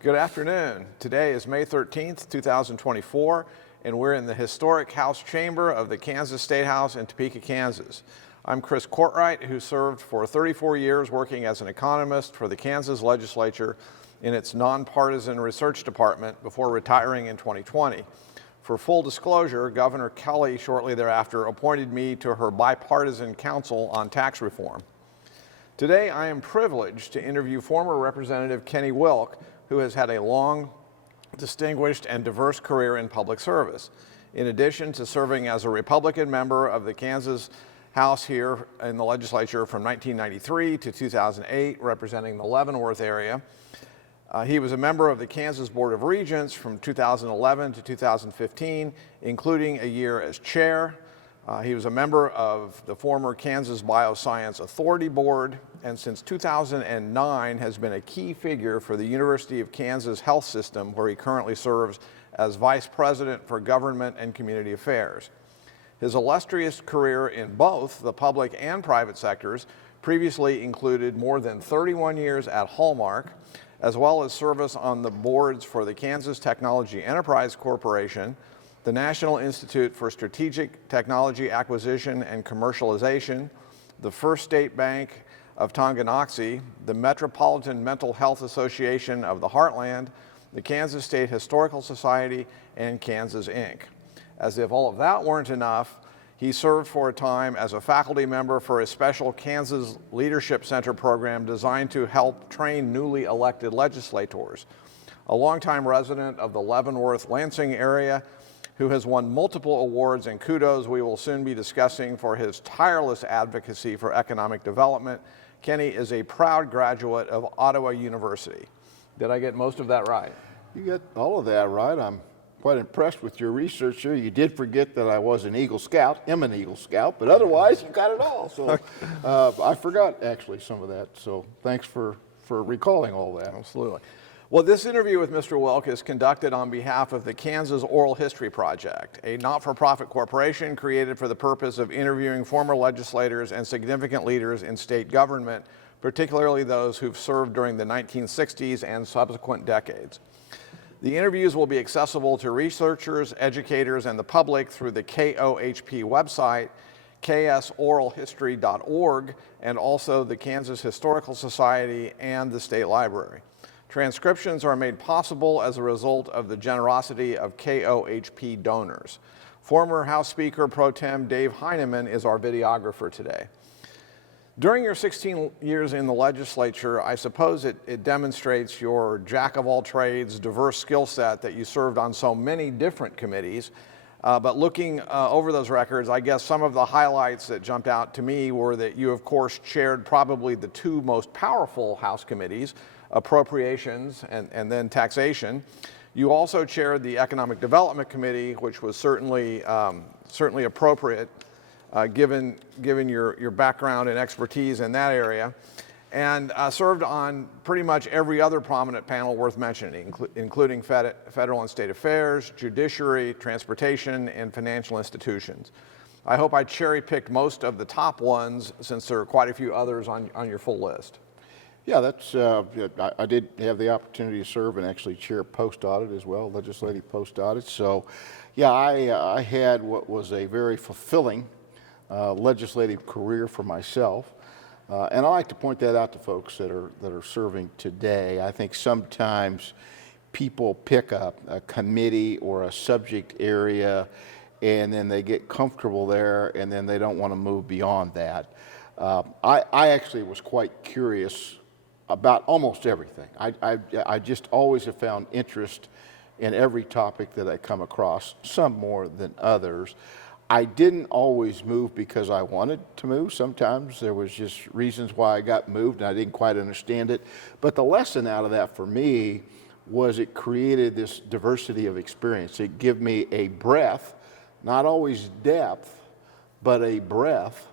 Good afternoon. Today is May 13th, 2024, and we're in the historic House Chamber of the Kansas State House in Topeka, Kansas. I'm Chris Courtwright, who served for 34 years working as an economist for the Kansas Legislature in its nonpartisan research department before retiring in 2020. For full disclosure, Governor Kelly shortly thereafter appointed me to her bipartisan council on tax reform. Today, I am privileged to interview former Representative Kenny Wilk, who has had a long, distinguished, and diverse career in public service. In addition to serving as a Republican member of the Kansas House here in the legislature from 1993 to 2008, representing the Leavenworth area, he was a member of the Kansas Board of Regents from 2011 to 2015, including a year as chair. He was a member of the former Kansas Bioscience Authority Board, and since 2009 has been a key figure for the University of Kansas Health System, where he currently serves as Vice President for Government and Community Affairs. His illustrious career in both the public and private sectors previously included more than 31 years at Hallmark, as well as service on the boards for the Kansas Technology Enterprise Corporation, the National Institute for Strategic Technology Acquisition and Commercialization, the First State Bank of Tonganoxie, the Metropolitan Mental Health Association of the Heartland, the Kansas State Historical Society, and Kansas Inc. As if all of that weren't enough, he served for a time as a faculty member for a special Kansas Leadership Center program designed to help train newly elected legislators. A longtime resident of the Leavenworth, Lansing area, who has won multiple awards and kudos we will soon be discussing for his tireless advocacy for economic development, Kenny is a proud graduate of Ottawa University. Did I get most of that right? You got all of that right. I'm quite impressed with your research here. You did forget that I was an Eagle Scout, am an Eagle Scout, but otherwise you got it all. So I forgot actually some of that. So thanks for recalling all that. Absolutely. Well, this interview with Mr. Wilk is conducted on behalf of the Kansas Oral History Project, a not-for-profit corporation created for the purpose of interviewing former legislators and significant leaders in state government, particularly those who've served during the 1960s and subsequent decades. The interviews will be accessible to researchers, educators, and the public through the KOHP website, ksoralhistory.org, and also the Kansas Historical Society and the State Library. Transcriptions are made possible as a result of the generosity of KOHP donors. Former House Speaker Pro Tem Dave Heineman is our videographer today. During your 16 years in the legislature, I suppose it demonstrates your jack-of-all-trades, diverse skill set that you served on so many different committees. But looking over those records, I guess some of the highlights that jumped out to me were that you, of course, chaired probably the two most powerful House committees, Appropriations and then Taxation. You also chaired the Economic Development Committee, which was certainly appropriate given your background and expertise in that area, and served on pretty much every other prominent panel worth mentioning, including federal and state affairs, judiciary, transportation, and financial institutions. I hope I cherry-picked most of the top ones, since there are quite a few others on your full list. Yeah, that's. I did have the opportunity to serve and actually chair post-audit as well, legislative post-audit. So, yeah, I had what was a very fulfilling legislative career for myself, and I like to point that out to folks that are serving today. I think sometimes people pick up a committee or a subject area, and then they get comfortable there, and then they don't want to move beyond that. I actually was quite curious about almost everything. I just always have found interest in every topic that I come across, some more than others. I didn't always move because I wanted to move. Sometimes there was just reasons why I got moved and I didn't quite understand it. But the lesson out of that for me was it created this diversity of experience. It gave me a breadth, not always depth, but a breadth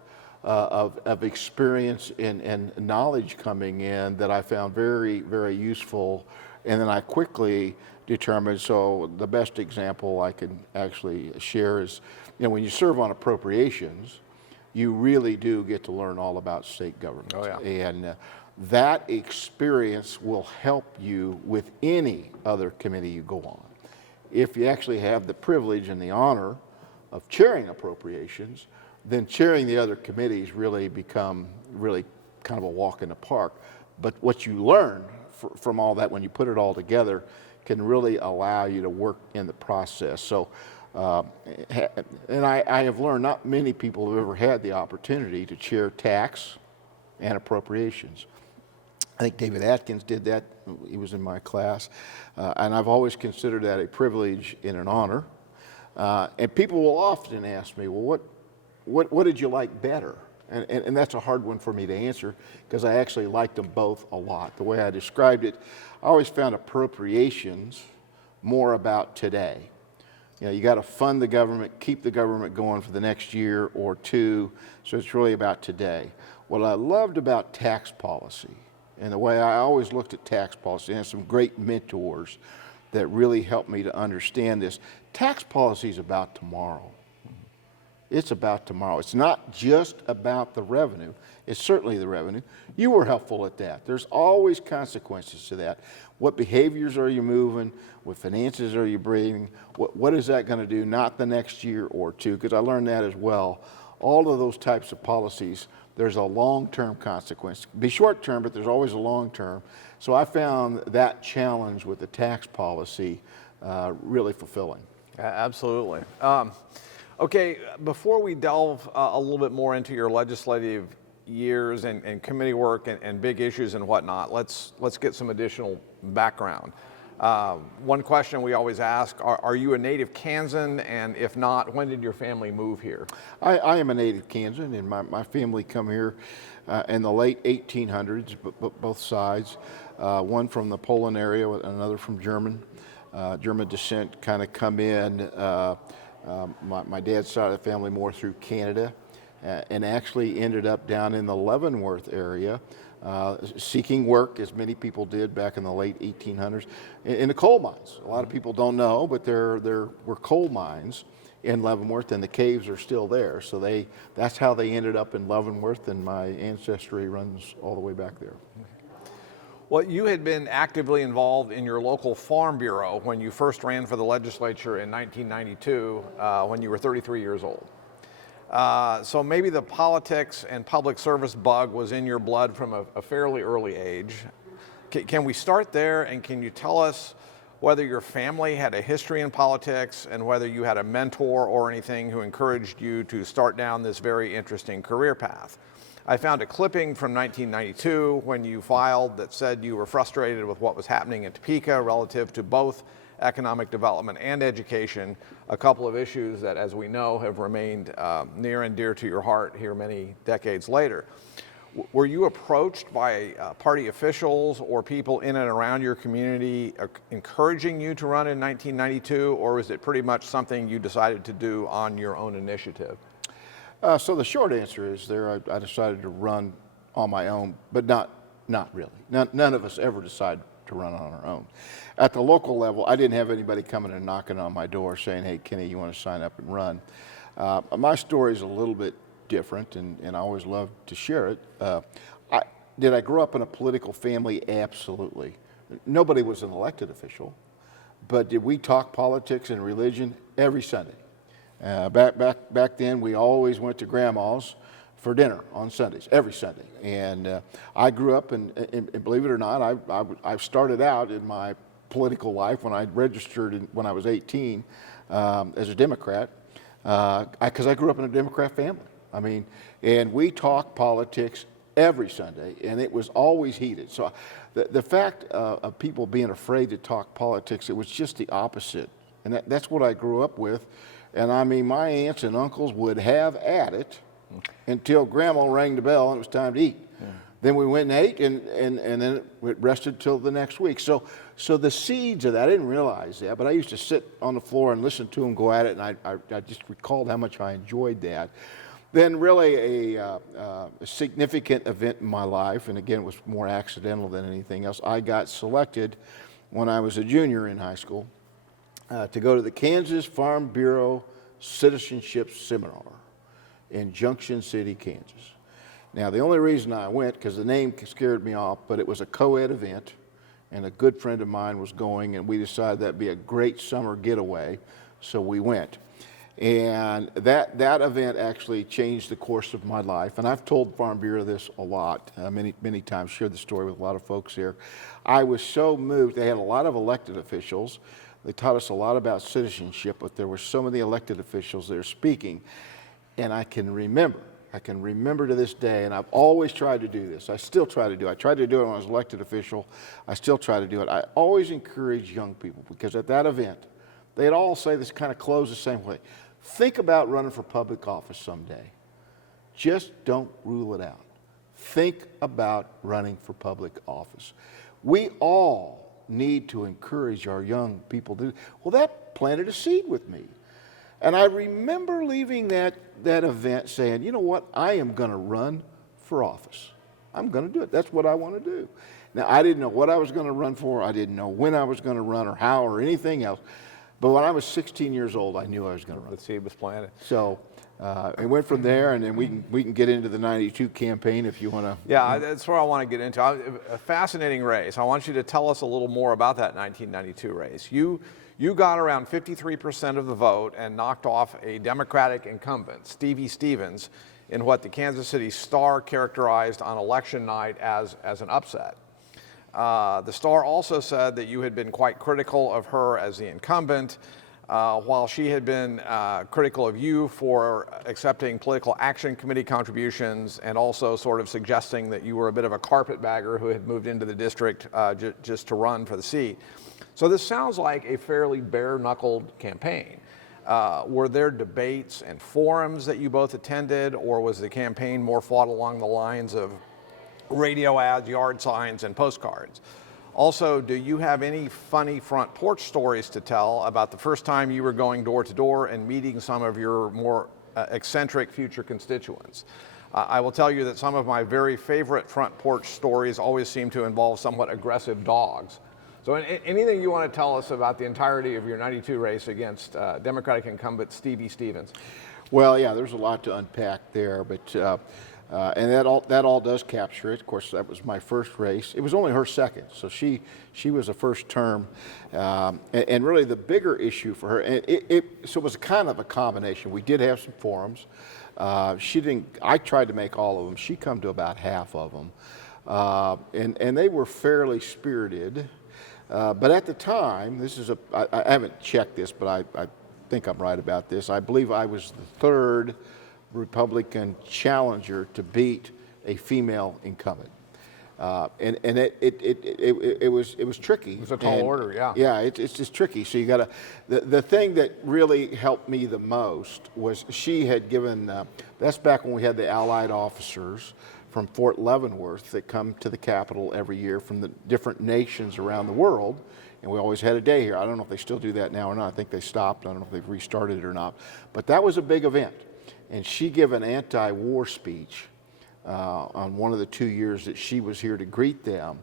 of experience and knowledge coming in that I found very, very useful. And then I quickly determined, so the best example I can actually share is, when you serve on appropriations, you really do get to learn all about state government. Oh, yeah. And that experience will help you with any other committee you go on. If you actually have the privilege and the honor of chairing appropriations, then chairing the other committees really become kind of a walk in the park. But what you learn from all that when you put it all together can really allow you to work in the process. So, and I have learned not many people have ever had the opportunity to chair tax and appropriations. I think David Atkins did that. He was in my class. And I've always considered that a privilege and an honor. And people will often ask me, well, what did you like better? And that's a hard one for me to answer because I actually liked them both a lot. The way I described it, I always found appropriations more about today. You know, you got to fund the government, keep the government going for the next year or two, so it's really about today. What I loved about tax policy, and the way I always looked at tax policy, and some great mentors that really helped me to understand this, tax policy is about tomorrow. It's about tomorrow. It's not just about the revenue. It's certainly the revenue. You were helpful at that. There's always consequences to that. What behaviors are you moving? What finances are you bringing? What is that going to do, not the next year or two? Because I learned that as well. All of those types of policies, there's a long-term consequence. It can be short-term, but there's always a long-term. So I found that challenge with the tax policy really fulfilling. Absolutely. Okay, before we delve a little bit more into your legislative years and committee work and big issues and whatnot, let's get some additional background. One question we always ask, are you a native Kansan? And if not, when did your family move here? I am a native Kansan, and my family come here in the late 1800s, both sides. One from the Poland area, another from German descent, kind of come in. My dad's side of the family more through Canada, and actually ended up down in the Leavenworth area, seeking work, as many people did back in the late 1800s, in the coal mines. A lot of people don't know, but there were coal mines in Leavenworth, and the caves are still there. So that's how they ended up in Leavenworth, and my ancestry runs all the way back there. Well, you had been actively involved in your local farm bureau when you first ran for the legislature in 1992, when you were 33 years old. So maybe the politics and public service bug was in your blood from a fairly early age. Can we start there, and can you tell us whether your family had a history in politics and whether you had a mentor or anything who encouraged you to start down this very interesting career path? I found a clipping from 1992 when you filed that said you were frustrated with what was happening in Topeka relative to both economic development and education, a couple of issues that, as we know, have remained near and dear to your heart here many decades later. Were you approached by party officials or people in and around your community encouraging you to run in 1992, or was it pretty much something you decided to do on your own initiative? So the short answer is I decided to run on my own, but not really. None of us ever decide to run on our own. At the local level, I didn't have anybody coming and knocking on my door saying, hey, Kenny, you want to sign up and run? My story is a little bit different, and I always love to share it. Did I grow up in a political family? Absolutely. Nobody was an elected official, but did we talk politics and religion every Sunday? Back then, we always went to Grandma's for dinner on Sundays, every Sunday. And I grew up, and believe it or not, I started out in my political life when I registered when I was 18 as a Democrat, because I grew up in a Democrat family. I mean, and we talked politics every Sunday, and it was always heated. So the fact of people being afraid to talk politics, it was just the opposite. And that's what I grew up with. And I mean, my aunts and uncles would have at it until Grandma rang the bell and it was time to eat. Yeah. Then we went and ate, and then it rested till the next week. So the seeds of that, I didn't realize that, but I used to sit on the floor and listen to them go at it, and I just recalled how much I enjoyed that. Then really a significant event in my life, and again, it was more accidental than anything else. I got selected when I was a junior in high school to go to the Kansas Farm Bureau Citizenship Seminar in Junction City, Kansas. Now, the only reason I went, because the name scared me off, but it was a co-ed event, and a good friend of mine was going, and we decided that'd be a great summer getaway, so we went. And that event actually changed the course of my life. And I've told Farm Bureau this a lot, many times, shared the story with a lot of folks here. I was so moved. They had a lot of elected officials. They taught us a lot about citizenship, but there were so many elected officials there speaking. And I can remember to this day, and I've always tried to do this. I still try to do it. I tried to do it when I was elected official. I still try to do it. I always encourage young people, because at that event, they'd all say this, kind of close the same way. Think about running for public office someday. Just don't rule it out. Think about running for public office. We all need to encourage our young people to do. Well, that planted a seed with me. And I remember leaving that event saying, you know what, I am going to run for office. I'm going to do it. That's what I want to do. Now, I didn't know what I was going to run for. I didn't know when I was going to run or how or anything else. But when I was 16 years old, I knew I was going to run. The seed was planted. So it went from there, and then we can get into the '92 campaign if you want to. Yeah, that's where I want to get into. A fascinating race. I want you to tell us a little more about that 1992 race. You got around 53% of the vote and knocked off a Democratic incumbent, Stevie Stevens, in what the Kansas City Star characterized on election night as an upset. The Star also said that you had been quite critical of her as the incumbent, while she had been critical of you for accepting political action committee contributions and also sort of suggesting that you were a bit of a carpetbagger who had moved into the district just to run for the seat. So this sounds like a fairly bare-knuckled campaign. Were there debates and forums that you both attended, or was the campaign more fought along the lines of radio ads, yard signs, and postcards? Also, do you have any funny front porch stories to tell about the first time you were going door to door and meeting some of your more eccentric future constituents? I will tell you that some of my very favorite front porch stories always seem to involve somewhat aggressive dogs. So anything you want to tell us about the entirety of your '92 race against Democratic incumbent Stevie Stevens? Well, yeah, there's a lot to unpack there, but and that all does capture it. Of course, that was my first race. It was only her second, so she was a first term, and really the bigger issue for her. And so it was kind of a combination. We did have some forums. She didn't. I tried to make all of them. She come to about half of them, and they were fairly spirited. But at the time, I haven't checked this, but I think I'm right about this. I believe I was the third Republican challenger to beat a female incumbent, and it was tricky. It was a tall order, yeah. Yeah, it's just tricky. So you got to. The thing that really helped me the most was she had given. That's back when we had the Allied officers from Fort Leavenworth that come to the Capitol every year from the different nations around the world. And we always had a day here. I don't know if they still do that now or not. I think they stopped. I don't know if they've restarted it or not. But that was a big event. And she gave an anti-war speech on one of the 2 years that she was here to greet them.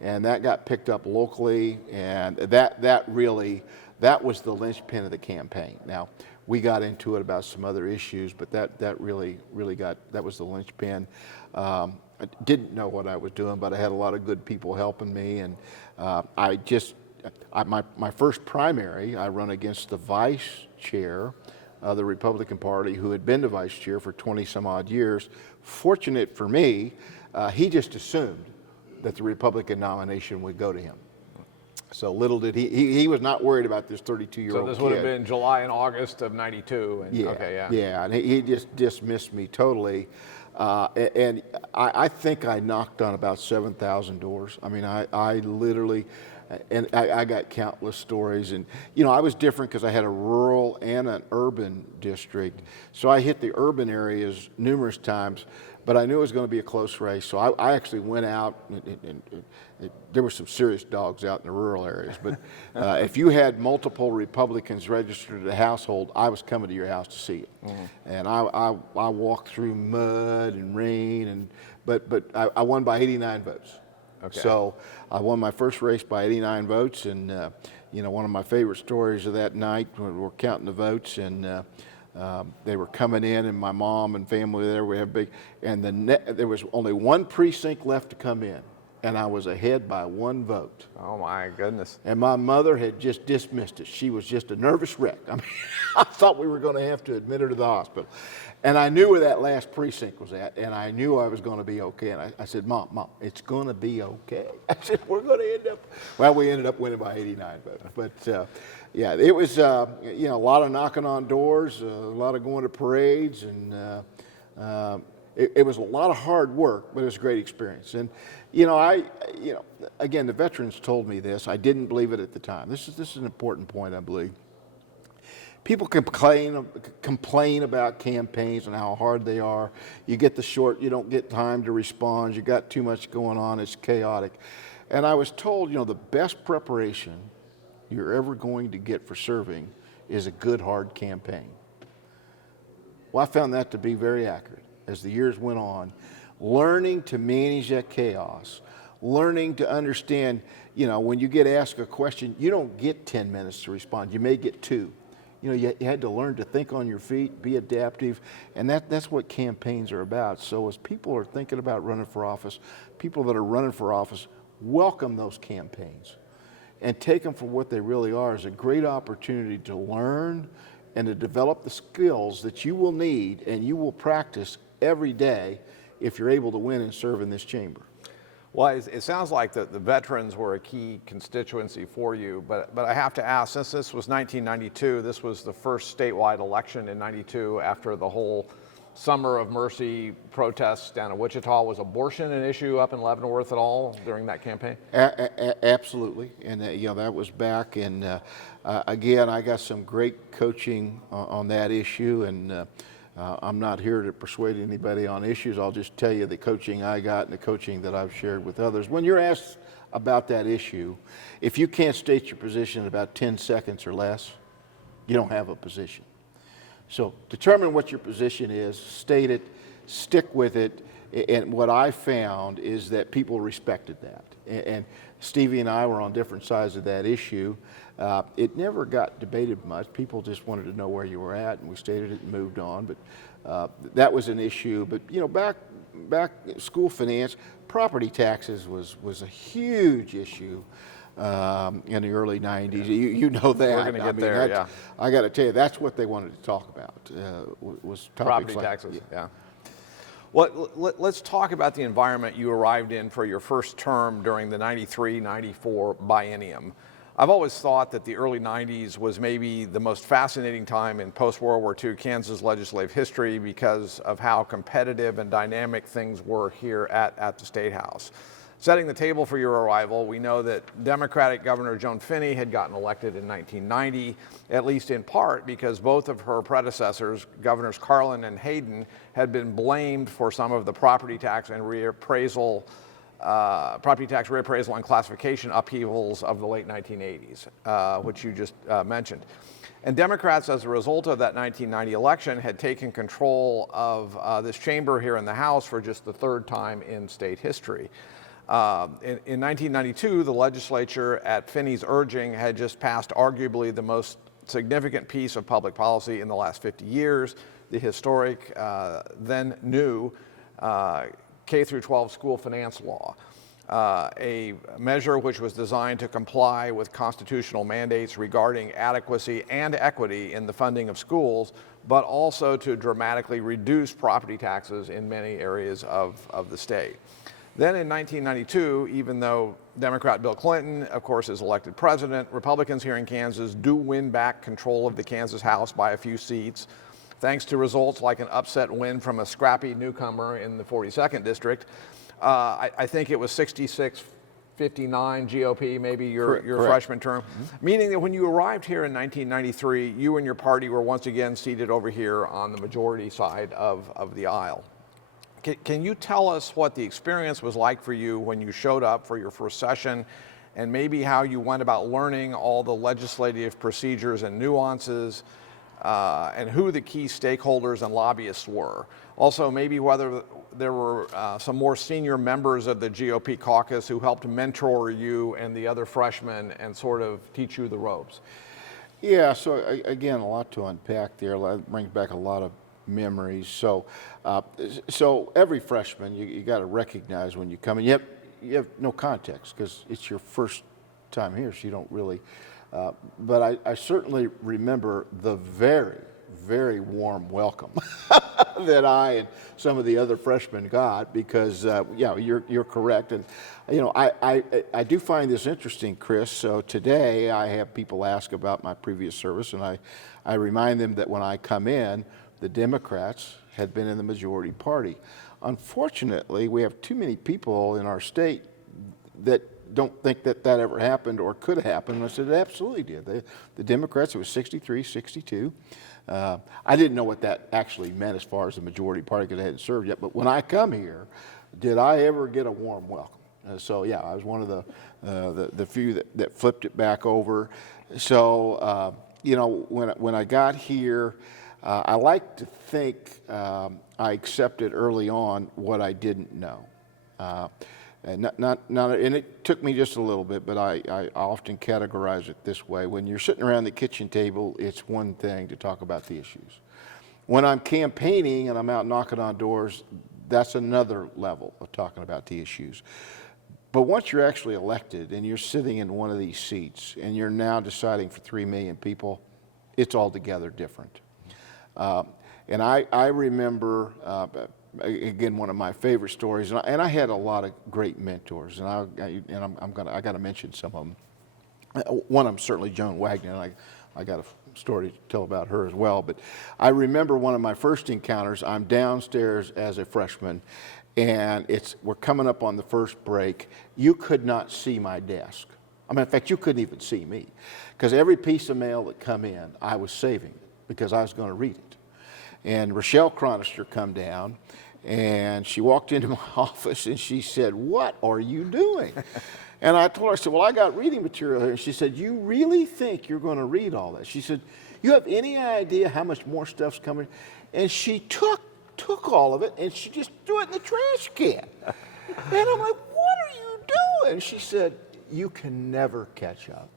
And that got picked up locally. And that was the linchpin of the campaign. Now, we got into it about some other issues, but that really was the linchpin. I didn't know what I was doing, but I had a lot of good people helping me, and my first primary, I run against the vice chair of the Republican Party, who had been the vice chair for 20 some odd years. Fortunate for me, he just assumed that the Republican nomination would go to him. So little did he was not worried about this 32-year-old So this kid. would have been July and August of '92. Yeah, okay, yeah. Yeah, and he just dismissed me totally. And I think I knocked on about 7,000 doors. I mean, I literally, and I got countless stories. And, you know, I was different because I had a rural and an urban district. So I hit the urban areas numerous times, but I knew it was going to be a close race. So I actually went out, and there were some serious dogs out in the rural areas. But if you had multiple Republicans registered at a household, I was coming to your house to see it. Mm-hmm. And I walked through mud and rain, but I won by 89 votes. Okay. So I won my first race by 89 votes, and you know, one of my favorite stories of that night, we're counting the votes, and They were coming in, and my mom and family there, we had big, and there was only one precinct left to come in, and I was ahead by 1 vote. Oh my goodness. And my mother had just dismissed it. She was just a nervous wreck. I mean, I thought we were going to have to admit her to the hospital. And I knew where that last precinct was at, and I knew I was going to be okay. And I said, Mom, it's going to be okay. I said, we're going to end up, well, we ended up winning by 89 votes. But yeah, it was, a lot of knocking on doors, a lot of going to parades, and it was a lot of hard work, but it was a great experience. And, again, the veterans told me this. I didn't believe it at the time. This is an important point, I believe. People complain about campaigns and how hard they are. You get you don't get time to respond. You got too much going on. It's chaotic. And I was told, the best preparation you're ever going to get for serving is a good, hard campaign. Well, I found that to be very accurate as the years went on. Learning to manage that chaos, learning to understand, when you get asked a question, you don't get 10 minutes to respond. You may get 2. You had to learn to think on your feet, be adaptive, and that's what campaigns are about. So as people are thinking about running for office, people that are running for office, welcome those campaigns and take them for what they really are. It's a great opportunity to learn and to develop the skills that you will need and you will practice every day if you're able to win and serve in this chamber. Well, it sounds like the veterans were a key constituency for you, but I have to ask, since this was 1992, this was the first statewide election in 92 after the whole Summer of Mercy protests down in Wichita. Was abortion an issue up in Leavenworth at all during that campaign? Absolutely, and that was back, and again, I got some great coaching on that issue, and I'm not here to persuade anybody on issues. I'll just tell you the coaching I got and the coaching that I've shared with others. When you're asked about that issue, if you can't state your position in about 10 seconds or less, you don't have a position. So determine what your position is, state it, stick with it, and what I found is that people respected that. And Stevie and I were on different sides of that issue. It never got debated much. People just wanted to know where you were at, and we stated it and moved on. But that was an issue. But back school finance, property taxes was a huge issue in the early 90s. You know that. We're going to get there. Yeah. I got to tell you, that's what they wanted to talk about. Was property taxes. Yeah. Well, let's talk about the environment you arrived in for your first term during the 93-94 biennium. I've always thought that the early 90s was maybe the most fascinating time in post-World War II Kansas legislative history because of how competitive and dynamic things were here at the State House. Setting the table for your arrival, we know that Democratic Governor Joan Finney had gotten elected in 1990, at least in part because both of her predecessors, Governors Carlin and Hayden, had been blamed for some of the property tax reappraisal and classification upheavals of the late 1980s, which you just mentioned. And Democrats, as a result of that 1990 election, had taken control of this chamber here in the House for just the 3rd time in state history. In 1992, the legislature, at Finney's urging, had just passed arguably the most significant piece of public policy in the last 50 years, the historic, then new, K-12 school finance law, a measure which was designed to comply with constitutional mandates regarding adequacy and equity in the funding of schools, but also to dramatically reduce property taxes in many areas of the state. Then in 1992, even though Democrat Bill Clinton, of course, is elected president, Republicans here in Kansas do win back control of the Kansas House by a few seats, thanks to results like an upset win from a scrappy newcomer in the 42nd district. I think it was 66-59 GOP, maybe your freshman term, meaning that when you arrived here in 1993, you and your party were once again seated over here on the majority side of the aisle. Can you tell us what the experience was like for you when you showed up for your first session, and maybe how you went about learning all the legislative procedures and nuances, and who the key stakeholders and lobbyists were? Also, maybe whether there were some more senior members of the GOP caucus who helped mentor you and the other freshmen and sort of teach you the ropes. Yeah, so again, a lot to unpack there. That brings back a lot of memories. So every freshman, you got to recognize when you come in, you have no context because it's your first time here, so you don't really. But I certainly remember the very, very warm welcome that I and some of the other freshmen got because, yeah, you're correct. And, you know, I do find this interesting, Chris. So today I have people ask about my previous service, and I remind them that when I come in, the Democrats had been in the majority party. Unfortunately, we have too many people in our state that don't think that that ever happened or could have happened. And I said, it absolutely did. The Democrats, it was 63, 62. I didn't know what that actually meant as far as the majority party because I hadn't served yet. But when I come here, did I ever get a warm welcome? So yeah, I was one of the few that flipped it back over. So you know, when I got here, I like to think I accepted early on what I didn't know. And and it took me just a little bit, but I often categorize it this way. When you're sitting around the kitchen table, it's one thing to talk about the issues. When I'm campaigning and I'm out knocking on doors, that's another level of talking about the issues. But once you're actually elected and you're sitting in one of these seats and you're now deciding for 3 million people, it's altogether different. And I remember, again, one of my favorite stories, and I had a lot of great mentors, and I got to mention some of them. One of them certainly Joan Wagner, and I got a story to tell about her as well. But I remember one of my first encounters. I'm downstairs as a freshman, and we're coming up on the first break. You could not see my desk. I mean, in fact, you couldn't even see me, because every piece of mail that come in, I was saving because I was going to read it. And Rochelle Chronister come down, and she walked into my office, and she said, "What are you doing?" And I told her, I said, "Well, I got reading material here." And she said, "You really think you're going to read all that?" She said, "You have any idea how much more stuff's coming?" And she took all of it, and she just threw it in the trash can. And I'm like, "What are you doing?" And she said, "You can never catch up."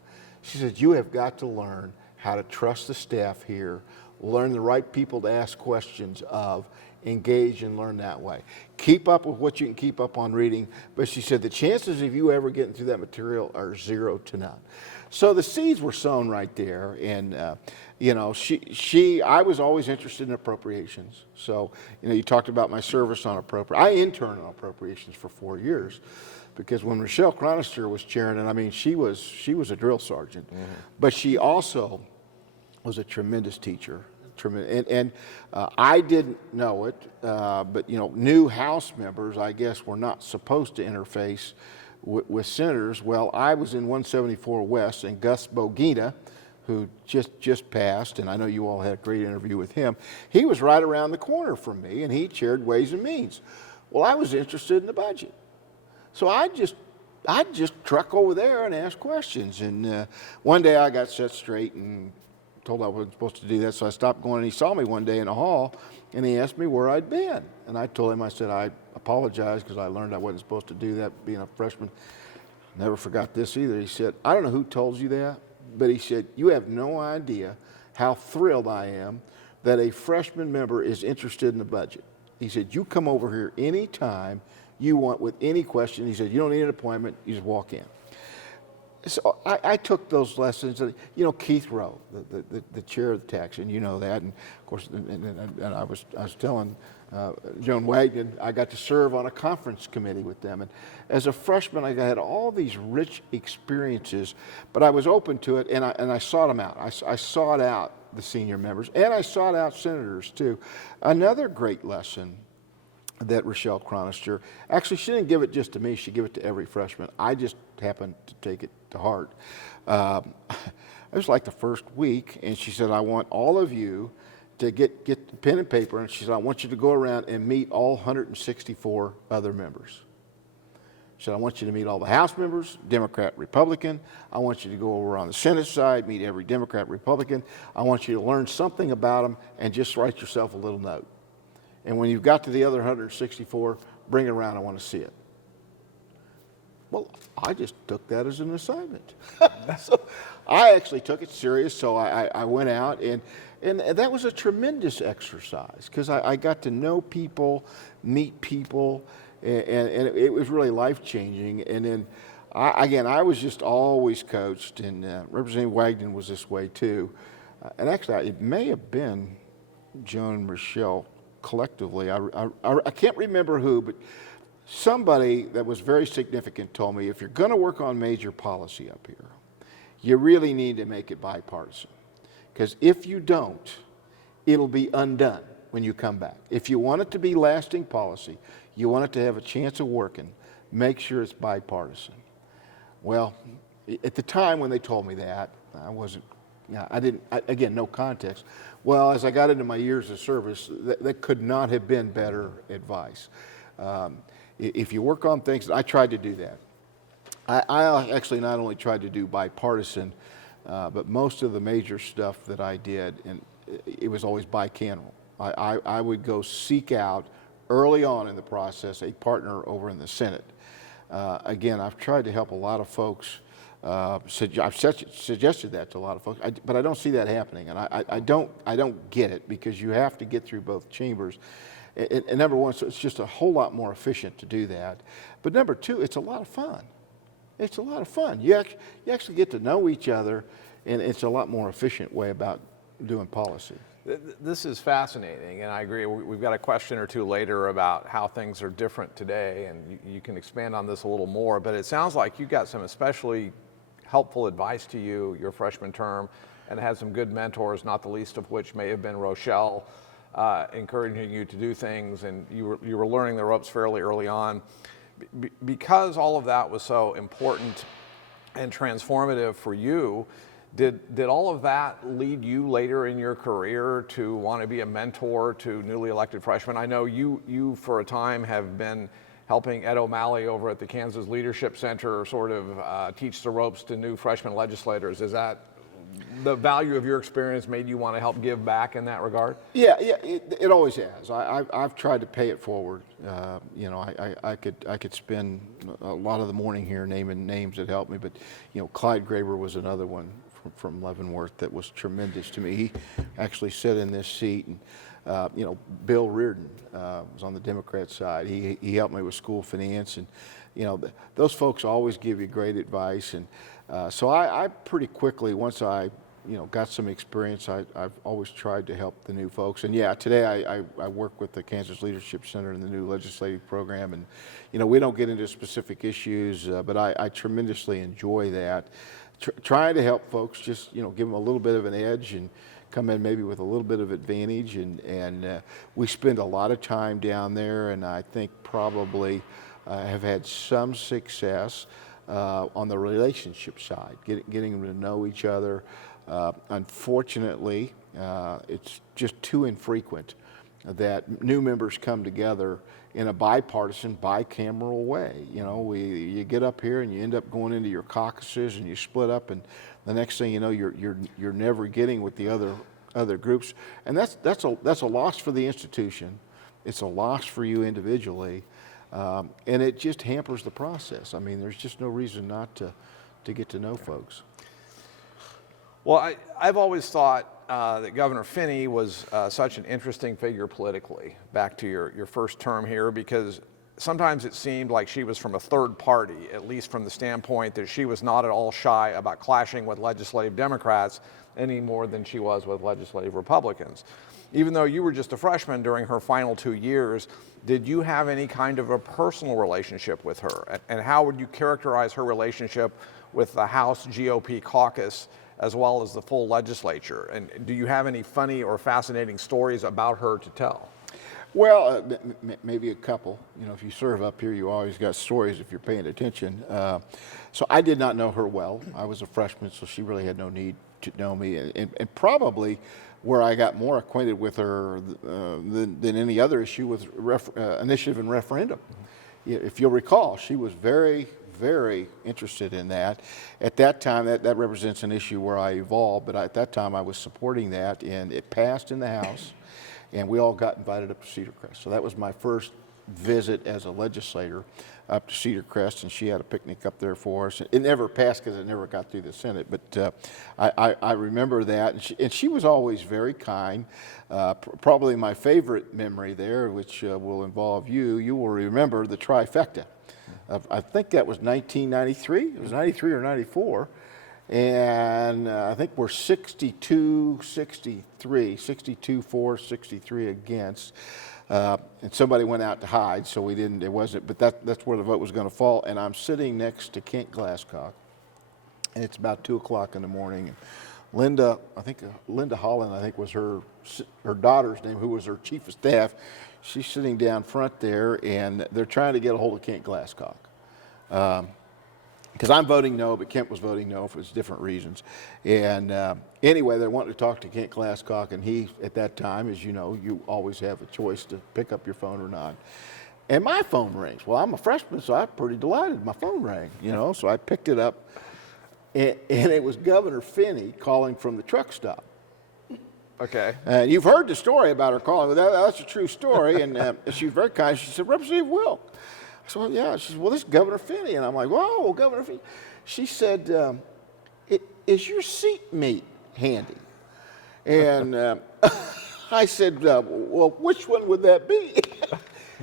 She said, "You have got to learn how to trust the staff here, learn the right people to ask questions of, engage and learn that way. Keep up with what you can keep up on reading." But she said the chances of you ever getting through that material are 0 to none. So the seeds were sown right there. And, you know, I was always interested in appropriations. So, you know, you talked about my service on appropriations. I interned on appropriations for 4 years. Because when Rochelle Chronister was chairing it, I mean, she was a drill sergeant, but she also was a tremendous teacher. And I didn't know it, but you know, new House members, I guess, were not supposed to interface with senators. Well, I was in 174 West, and Gus Bogina, who just passed, and I know you all had a great interview with him. He was right around the corner from me, and he chaired Ways and Means. Well, I was interested in the budget. So I'd just truck over there and ask questions. And one day I got set straight and told I wasn't supposed to do that, so I stopped going. And he saw me one day in the hall, and he asked me where I'd been. And I told him, I said, "I apologize because I learned I wasn't supposed to do that being a freshman." Never forgot this either. He said, "I don't know who told you that, but," he said, "you have no idea how thrilled I am that a freshman member is interested in the budget." He said, "You come over here anytime you want with any question." He said, "You don't need an appointment, you just walk in." So I took those lessons. You know, Keith Rowe, the chair of the tax, and you know that. And of course, and I was telling Joan Wagner, I got to serve on a conference committee with them. And as a freshman, I had all these rich experiences, but I was open to it, and I sought them out. I sought out the senior members, and I sought out senators too. Another great lesson that Rochelle Chronister, actually she didn't give it just to me, she gave it to every freshman. I just happened to take it to heart. It was like the first week, and she said, "I want all of you to get the pen and paper," and she said, "I want you to go around and meet all 164 other members." She said, "I want you to meet all the House members, Democrat, Republican. I want you to go over on the Senate side, meet every Democrat, Republican. I want you to learn something about them and just write yourself a little note. And when you've got to the other 164, bring it around, I want to see it." Well, I just took that as an assignment. So I actually took it serious, so I went out, and that was a tremendous exercise because I got to know people, meet people, and it was really life-changing. And then, I was just always coached, and Representative Wagner was this way too. And actually, it may have been Joan and Rochelle collectively. I can't remember who, but somebody that was very significant told me, if you're going to work on major policy up here, you really need to make it bipartisan. Because if you don't, it'll be undone when you come back. If you want it to be lasting policy, you want it to have a chance of working, make sure it's bipartisan. Well, at the time when they told me that, again, no context. Well, as I got into my years of service, that could not have been better advice. If you work on things, I tried to do that. I actually not only tried to do bipartisan, but most of the major stuff that I did, and it was always bicameral. I would go seek out early on in the process a partner over in the Senate. Again, I've tried to help a lot of folks. I've suggested that to a lot of folks, but I don't see that happening, and I don't get it, because you have to get through both chambers. And number one, so it's just a whole lot more efficient to do that. But number two, it's a lot of fun. It's a lot of fun. You actually get to know each other, and it's a lot more efficient way about doing policy. This is fascinating, and I agree. We've got a question or two later about how things are different today, and you can expand on this a little more, but it sounds like you got some especially helpful advice to you your freshman term, and had some good mentors, not the least of which may have been Rochelle, encouraging you to do things, and you were learning the ropes fairly early on. Because all of that was so important and transformative for you, did all of that lead you later in your career to want to be a mentor to newly elected freshmen? I know you for a time have been helping Ed O'Malley over at the Kansas Leadership Center sort of teach the ropes to new freshman legislators. Is that the value of your experience made you want to help give back in that regard? Yeah, it always has. I've tried to pay it forward. I could spend a lot of the morning here naming names that helped me, but Clyde Graber was another one from Leavenworth that was tremendous to me. He actually sat in this seat, and Bill Reardon was on the Democrat side. He helped me with school finance, and those folks always give you great advice. And so I pretty quickly, once I got some experience, I've always tried to help the new folks. And yeah, today I work with the Kansas Leadership Center in the new legislative program, and we don't get into specific issues, but I tremendously enjoy that. Trying to help folks, just give them a little bit of an edge and come in maybe with a little bit of advantage, and we spend a lot of time down there, and I think probably have had some success on the relationship side, getting them to know each other. Unfortunately, it's just too infrequent that new members come together in a bipartisan, bicameral way. You get up here and you end up going into your caucuses and you split up, and the next thing you know, you're never getting with the other groups, and that's a loss for the institution. It's a loss for you individually, and it just hampers the process. I mean, there's just no reason not to get to know folks. Well, I've always thought that Governor Finney was such an interesting figure politically, back to your first term here, because sometimes it seemed like she was from a third party, at least from the standpoint that she was not at all shy about clashing with legislative Democrats any more than she was with legislative Republicans. Even though you were just a freshman during her final 2 years, did you have any kind of a personal relationship with her? And how would you characterize her relationship with the House GOP caucus as well as the full legislature? And do you have any funny or fascinating stories about her to tell? Well, maybe a couple. If you serve up here, you always got stories if you're paying attention. So I did not know her well. I was a freshman, so she really had no need to know me. And probably where I got more acquainted with her than any other issue was initiative and referendum. If you'll recall, she was very interested in that. At that time, that represents an issue where I evolved, but at that time I was supporting that, and it passed in the House, and we all got invited up to Cedar Crest. So that was my first visit as a legislator up to Cedar Crest, and she had a picnic up there for us. It never passed because it never got through the Senate, but I remember that, and she was always very kind. Probably my favorite memory there, which will involve you. You will remember the trifecta. I think that was 1993. It was 93 or 94. And I think we're 62, 63, 62 for, 63 against. And somebody went out to hide, so we didn't, it wasn't, but that's where the vote was going to fall. And I'm sitting next to Kent Glasscock, and it's about 2 o'clock in the morning. And Linda Holland, I think was her daughter's name, who was her chief of staff. She's sitting down front there, and they're trying to get a hold of Kent Glasscock. Because I'm voting no, but Kent was voting no for different reasons. And anyway, they wanted to talk to Kent Glasscock, and he, at that time, as you know, you always have a choice to pick up your phone or not. And my phone rings. Well, I'm a freshman, so I'm pretty delighted. My phone rang, you know, so I picked it up, and it was Governor Finney calling from the truck stop. Okay. You've heard the story about her calling. That's a true story, and she was very kind. She said, Representative Wilk. I said, well, yeah. She said, well, this is Governor Finney. And I'm like, whoa, Governor Finney. She said, is your seat mate handy? And I said, well, which one would that be?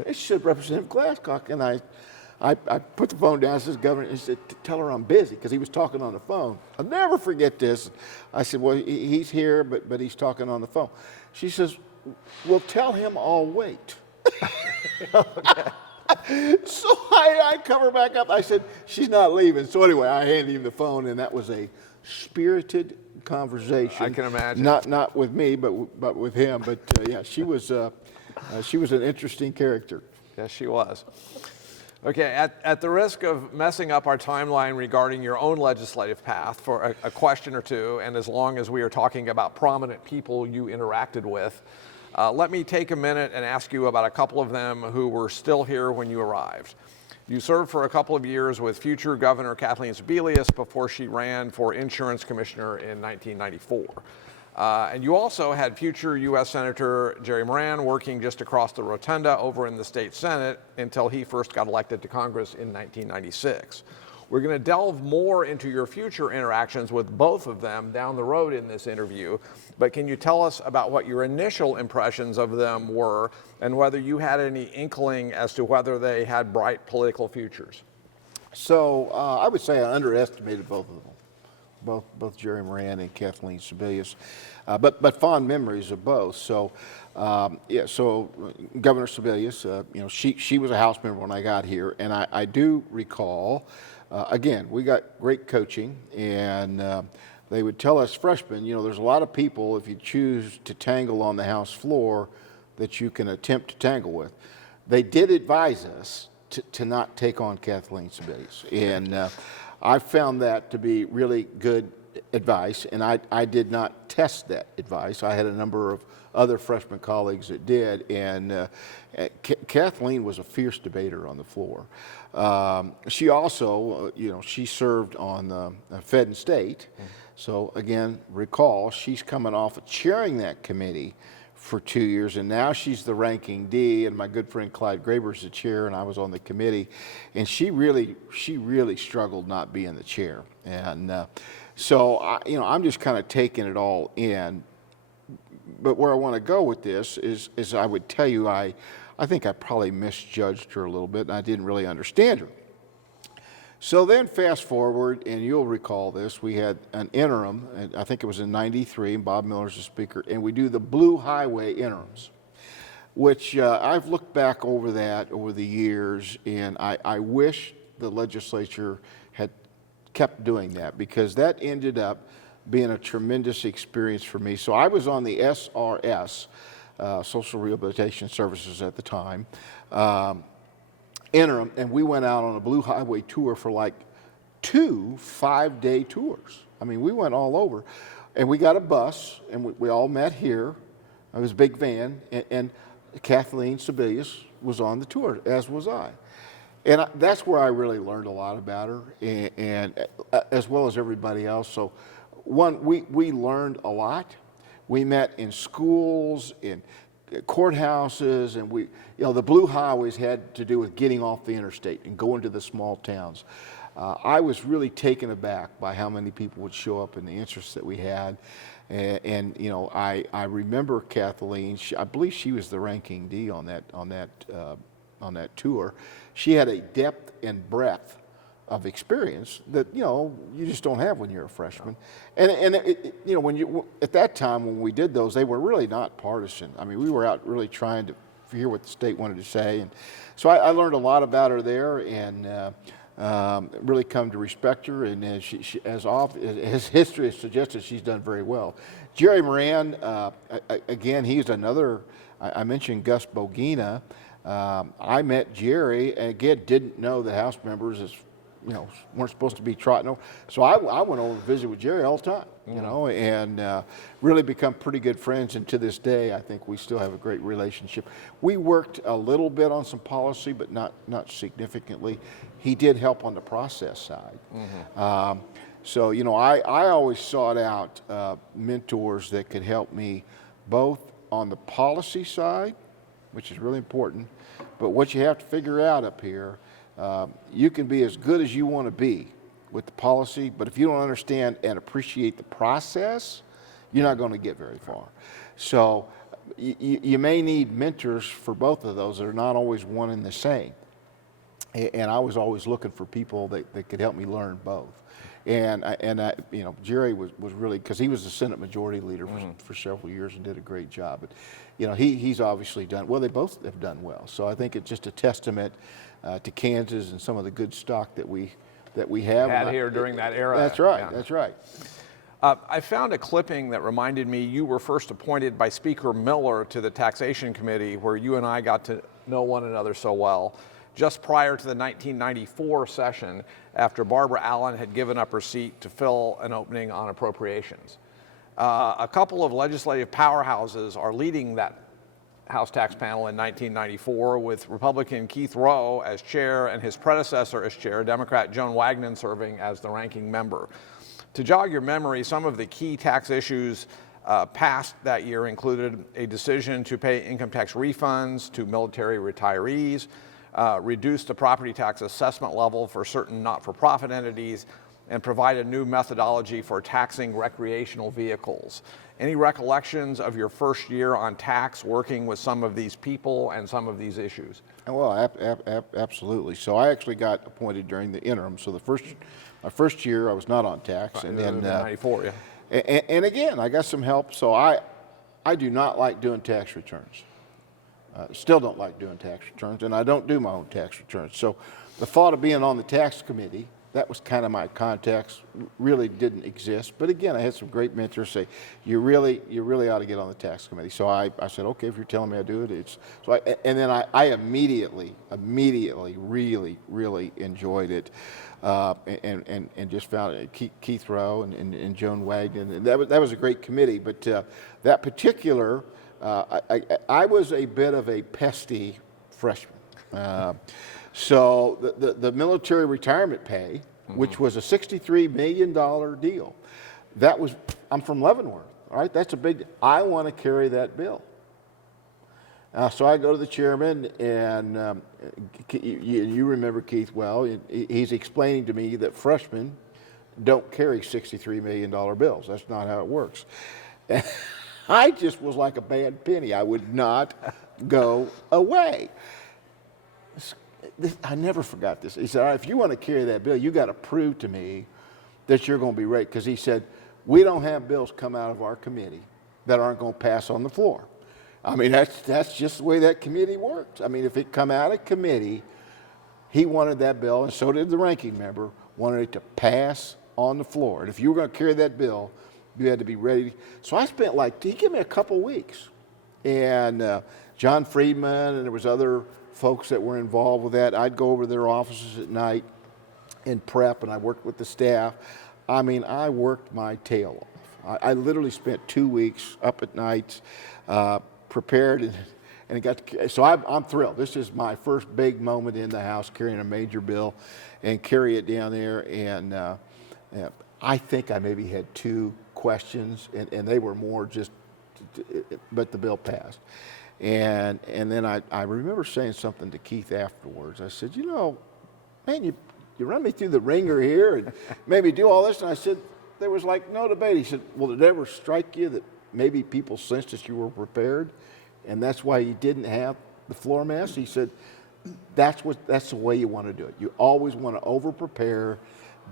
And she said, Representative Glasscock. And I put the phone down. I said, Governor, he said, tell her I'm busy, because he was talking on the phone. I'll never forget this. I said, well, he's here, but he's talking on the phone. She says, well, tell him I'll wait. Okay. So I cover back up. I said, she's not leaving. So anyway, I handed him the phone, and that was a spirited conversation. I can imagine. Not with me, but with him. But yeah, she was an interesting character. Yes, she was. Okay, at the risk of messing up our timeline regarding your own legislative path for a question or two, and as long as we are talking about prominent people you interacted with, let me take a minute and ask you about a couple of them who were still here when you arrived. You served for a couple of years with future Governor Kathleen Sebelius before she ran for Insurance Commissioner in 1994. And you also had future U.S. Senator Jerry Moran working just across the rotunda over in the state Senate until he first got elected to Congress in 1996. We're going to delve more into your future interactions with both of them down the road in this interview, but can you tell us about what your initial impressions of them were and whether you had any inkling as to whether they had bright political futures? So I would say I underestimated both of them, both Jerry Moran and Kathleen Sebelius, but fond memories of both. So yeah, so Governor Sebelius, you know, she was a House member when I got here, and I do recall. Again, we got great coaching, and they would tell us freshmen, you know, there's a lot of people, if you choose to tangle on the House floor, that you can attempt to tangle with. They did advise us to not take on Kathleen Sebelius, and I found that to be really good advice, and I did not test that advice. I had a number of other freshman colleagues that did, and Kathleen was a fierce debater on the floor. She also, you know, she served on Fed and State. So again, recall, she's coming off of chairing that committee for 2 years, and now she's the ranking D, and my good friend Clyde Graber's the chair, and I was on the committee, and she really struggled not being the chair. And so, you know, I'm just kind of taking it all in. But where I want to go with this is I would tell you, I think I probably misjudged her a little bit, and I didn't really understand her. So then fast forward, and you'll recall this, we had an interim, and I think it was in '93, and Bob Miller's the speaker, and we do the Blue Highway interims, which I've looked back over that over the years, and I wish the legislature had kept doing that, because that ended up being a tremendous experience for me. So I was on the SRS, Social Rehabilitation Services at the time, interim, and we went out on a Blue Highway tour for like 2 5-day tours. I mean, we went all over, and we got a bus, and we all met here. It was a big van, and Kathleen Sebelius was on the tour, as was I. And that's where I really learned a lot about her, and as well as everybody else. So one, we learned a lot. We met in schools, in courthouses, and the blue highways had to do with getting off the interstate and going to the small towns. I was really taken aback by how many people would show up and the interest that we had. And I remember Kathleen. I believe she was the ranking D on that tour. She had a depth and breadth of experience that you just don't have when you're a freshman. And at that time when we did those, they were really not partisan. I mean, we were out really trying to hear what the state wanted to say, and so I learned a lot about her there, and really come to respect her. And as history has suggested, she's done very well. Jerry Moran, again, he's another. I mentioned Gus Bogina. I met Jerry, and again, didn't know the House members weren't supposed to be trotting over. So I went over to visit with Jerry all the time, and really become pretty good friends. And to this day, I think we still have a great relationship. We worked a little bit on some policy, but not significantly. He did help on the process side. So, I always sought out mentors that could help me both on the policy side, which is really important, but what you have to figure out up here, you can be as good as you want to be with the policy, but if you don't understand and appreciate the process, you're not going to get very far. So you may need mentors for both of those. They're not always one and the same. And I was always looking for people that could help me learn both. And Jerry was really, because he was the Senate Majority Leader for several years and did a great job. But he's obviously done well. They both have done well. So I think it's just a testament to Kansas and some of the good stock that we have Had here during that era. That's right. Yeah. That's right. I found a clipping that reminded me you were first appointed by Speaker Miller to the Taxation Committee, where you and I got to know one another so well, just prior to the 1994 session, after Barbara Allen had given up her seat to fill an opening on appropriations. A couple of legislative powerhouses are leading that House tax panel in 1994, with Republican Keith Rowe as chair and his predecessor as chair, Democrat Joan Wagnon, serving as the ranking member. To jog your memory, some of the key tax issues passed that year included a decision to pay income tax refunds to military retirees, reduce the property tax assessment level for certain not-for-profit entities, and provide a new methodology for taxing recreational vehicles. Any recollections of your first year on tax working with some of these people and some of these issues? Well, absolutely. So I actually got appointed during the interim. So my first year I was not on tax, and then 94, yeah. And again, I got some help. So I do not like doing tax returns. Still don't like doing tax returns, and I don't do my own tax returns. So the thought of being on the tax committee, that was kind of my context, really didn't exist. But again, I had some great mentors say, you really ought to get on the tax committee. So I said, okay, if you're telling me I do it, and then I immediately really enjoyed it, and just found it. Keith Rowe and Joan Wagnon, and that was a great committee. But that particular, I was a bit of a pesty freshman. So the military retirement pay, which was a $63 million deal, I'm from Leavenworth, all right? That's a big, I want to carry that bill. So I go to the chairman, and you remember Keith well. He's explaining to me that freshmen don't carry $63 million bills. That's not how it works. And I just was like a bad penny. I would not go away. I never forgot this. He said, all right, if you want to carry that bill, you got to prove to me that you're going to be right. Because he said, we don't have bills come out of our committee that aren't going to pass on the floor. I mean, that's just the way that committee worked. I mean, if it come out of committee, he wanted that bill, and so did the ranking member, wanted it to pass on the floor. And if you were going to carry that bill, you had to be ready. So I spent he gave me a couple weeks. And John Friedman, and there was other folks that were involved with that. I'd go over to their offices at night and prep, and I worked with the staff. I mean, I worked my tail off. I literally spent 2 weeks up at night, prepared, and it got to, so I'm thrilled. This is my first big moment in the House, carrying a major bill and carry it down there. And I think I maybe had 2 questions, and they were more just but the bill passed. And then I remember saying something to Keith afterwards. I said, you know, man, you run me through the ringer here and made me do all this. And I said, there was like no debate. He said, well, did it ever strike you that maybe people sensed that you were prepared and that's why you didn't have the floor mass? He said, that's the way you want to do it. You always want to over-prepare,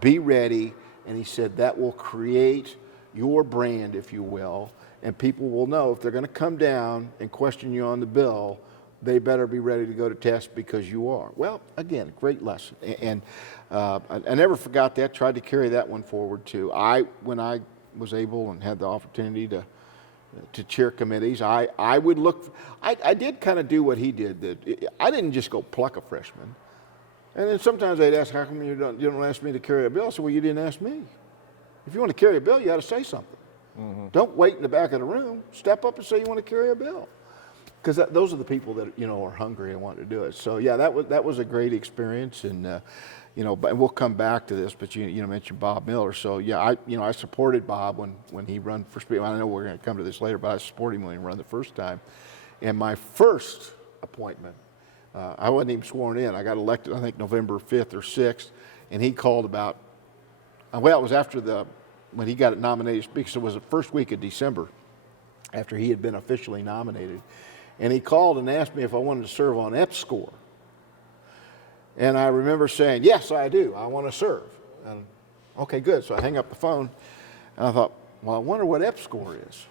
be ready, and he said that will create your brand, if you will, and people will know if they're going to come down and question you on the bill, they better be ready to go to test because you are. Well, again, great lesson, and I never forgot that, tried to carry that one forward too. When I was able and had the opportunity to chair committees, I would look, I did kind of do what he did. I didn't just go pluck a freshman. And then sometimes they'd ask, how come you don't ask me to carry a bill? I said, well, you didn't ask me. If you want to carry a bill, you got to say something. Mm-hmm. Don't wait in the back of the room. Step up and say you want to carry a bill. Because those are the people that, you know, are hungry and want to do it. So yeah, that was a great experience. And, you know, and we'll come back to this, but you mentioned Bob Miller. So yeah, I supported Bob when he ran for speaker. I know we're going to come to this later, but I supported him when he ran the first time. And my first appointment, I wasn't even sworn in. I got elected, I think, November 5th or 6th, and he called about, well, it was after when he got nominated speaker, so it was the first week of December after he had been officially nominated. And he called and asked me if I wanted to serve on EPSCoR. And I remember saying, yes, I do. I want to serve. And okay, good. So I hang up the phone, and I thought, well, I wonder what EPSCoR is.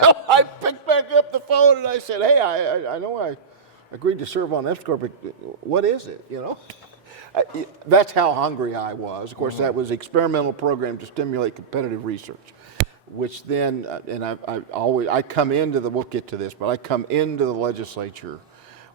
I picked back up the phone and I said, hey, I know I agreed to serve on EPSCoR, but what is it, you know? That's how hungry I was. Of course, that was an experimental program to stimulate competitive research, which then, and I come into we'll get to this, but I come into the legislature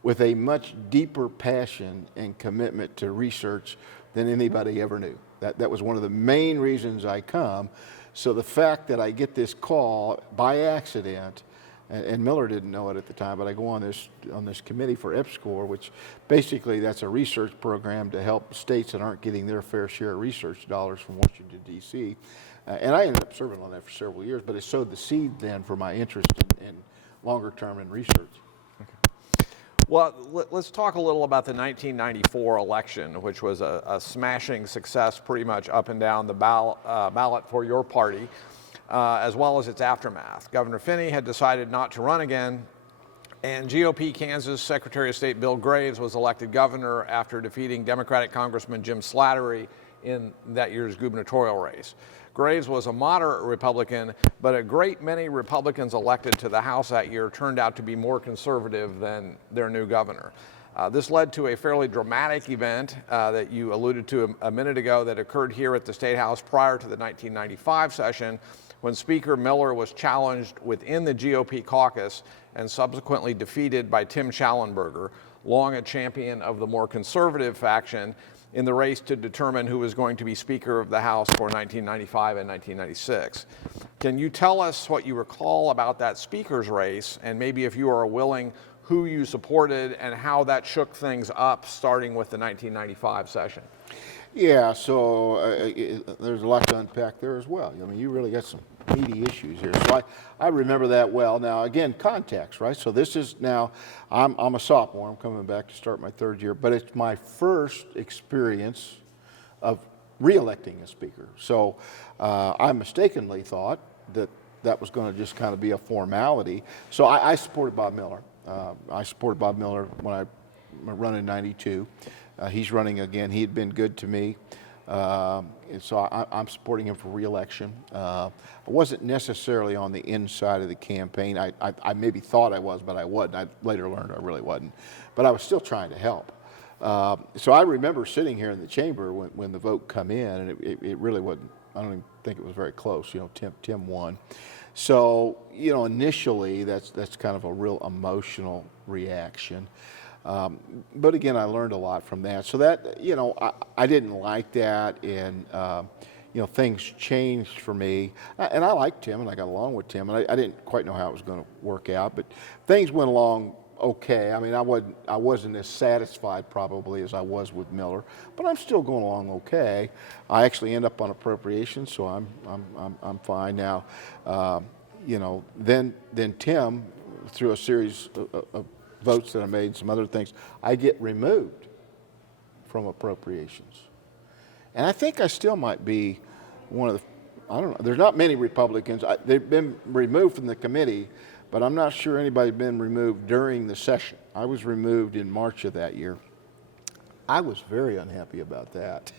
with a much deeper passion and commitment to research than anybody ever knew. That was one of the main reasons I come. So the fact that I get this call by accident, and Miller didn't know it at the time, but I go on this committee for EPSCoR, which basically that's a research program to help states that aren't getting their fair share of research dollars from Washington, D.C. And I ended up serving on that for several years, but it sowed the seed then for my interest in longer term in research. Well, let's talk a little about the 1994 election, which was a smashing success pretty much up and down the ballot for your party, as well as its aftermath. Governor Finney had decided not to run again, and GOP Kansas Secretary of State Bill Graves was elected governor after defeating Democratic Congressman Jim Slattery in that year's gubernatorial race. Graves was a moderate Republican, but a great many Republicans elected to the House that year turned out to be more conservative than their new governor. This led to a fairly dramatic event that you alluded to a minute ago that occurred here at the State House prior to the 1995 session, when Speaker Miller was challenged within the GOP caucus and subsequently defeated by Tim Schallenberger, long a champion of the more conservative faction, in the race to determine who was going to be Speaker of the House for 1995 and 1996. Can you tell us what you recall about that Speaker's race, and maybe if you are willing, who you supported and how that shook things up starting with the 1995 session? Yeah, so there's a lot to unpack there as well. I mean, you really got some meaty issues here. So I remember that well. Now, again, context, right? So this is now, I'm a sophomore. I'm coming back to start my third year, but it's my first experience of re-electing a speaker. So I mistakenly thought that was going to just kind of be a formality. So I supported Bob Miller. I supported Bob Miller when I run in '92. He's running again. He had been good to me. And so I'm supporting him for re-election. I wasn't necessarily on the inside of the campaign. I maybe thought I was, but I wasn't. I later learned I really wasn't. But I was still trying to help. So I remember sitting here in the chamber when the vote come in, and it really wasn't, I don't even think it was very close. You know, Tim won. So, you know, initially that's kind of a real emotional reaction. But again, I learned a lot from that. So that, you know, I didn't like that, and, you know, things changed for me. And I liked Tim, and I got along with Tim, and I didn't quite know how it was going to work out, but things went along okay. I mean, I wasn't as satisfied probably as I was with Miller, but I'm still going along okay. I actually end up on appropriations, so I'm fine now. then Tim, through a series of votes that I made and some other things, I get removed from appropriations. And I think I still might be one of the, I don't know, there's not many Republicans. They've been removed from the committee, but I'm not sure anybody's been removed during the session. I was removed in March of that year. I was very unhappy about that.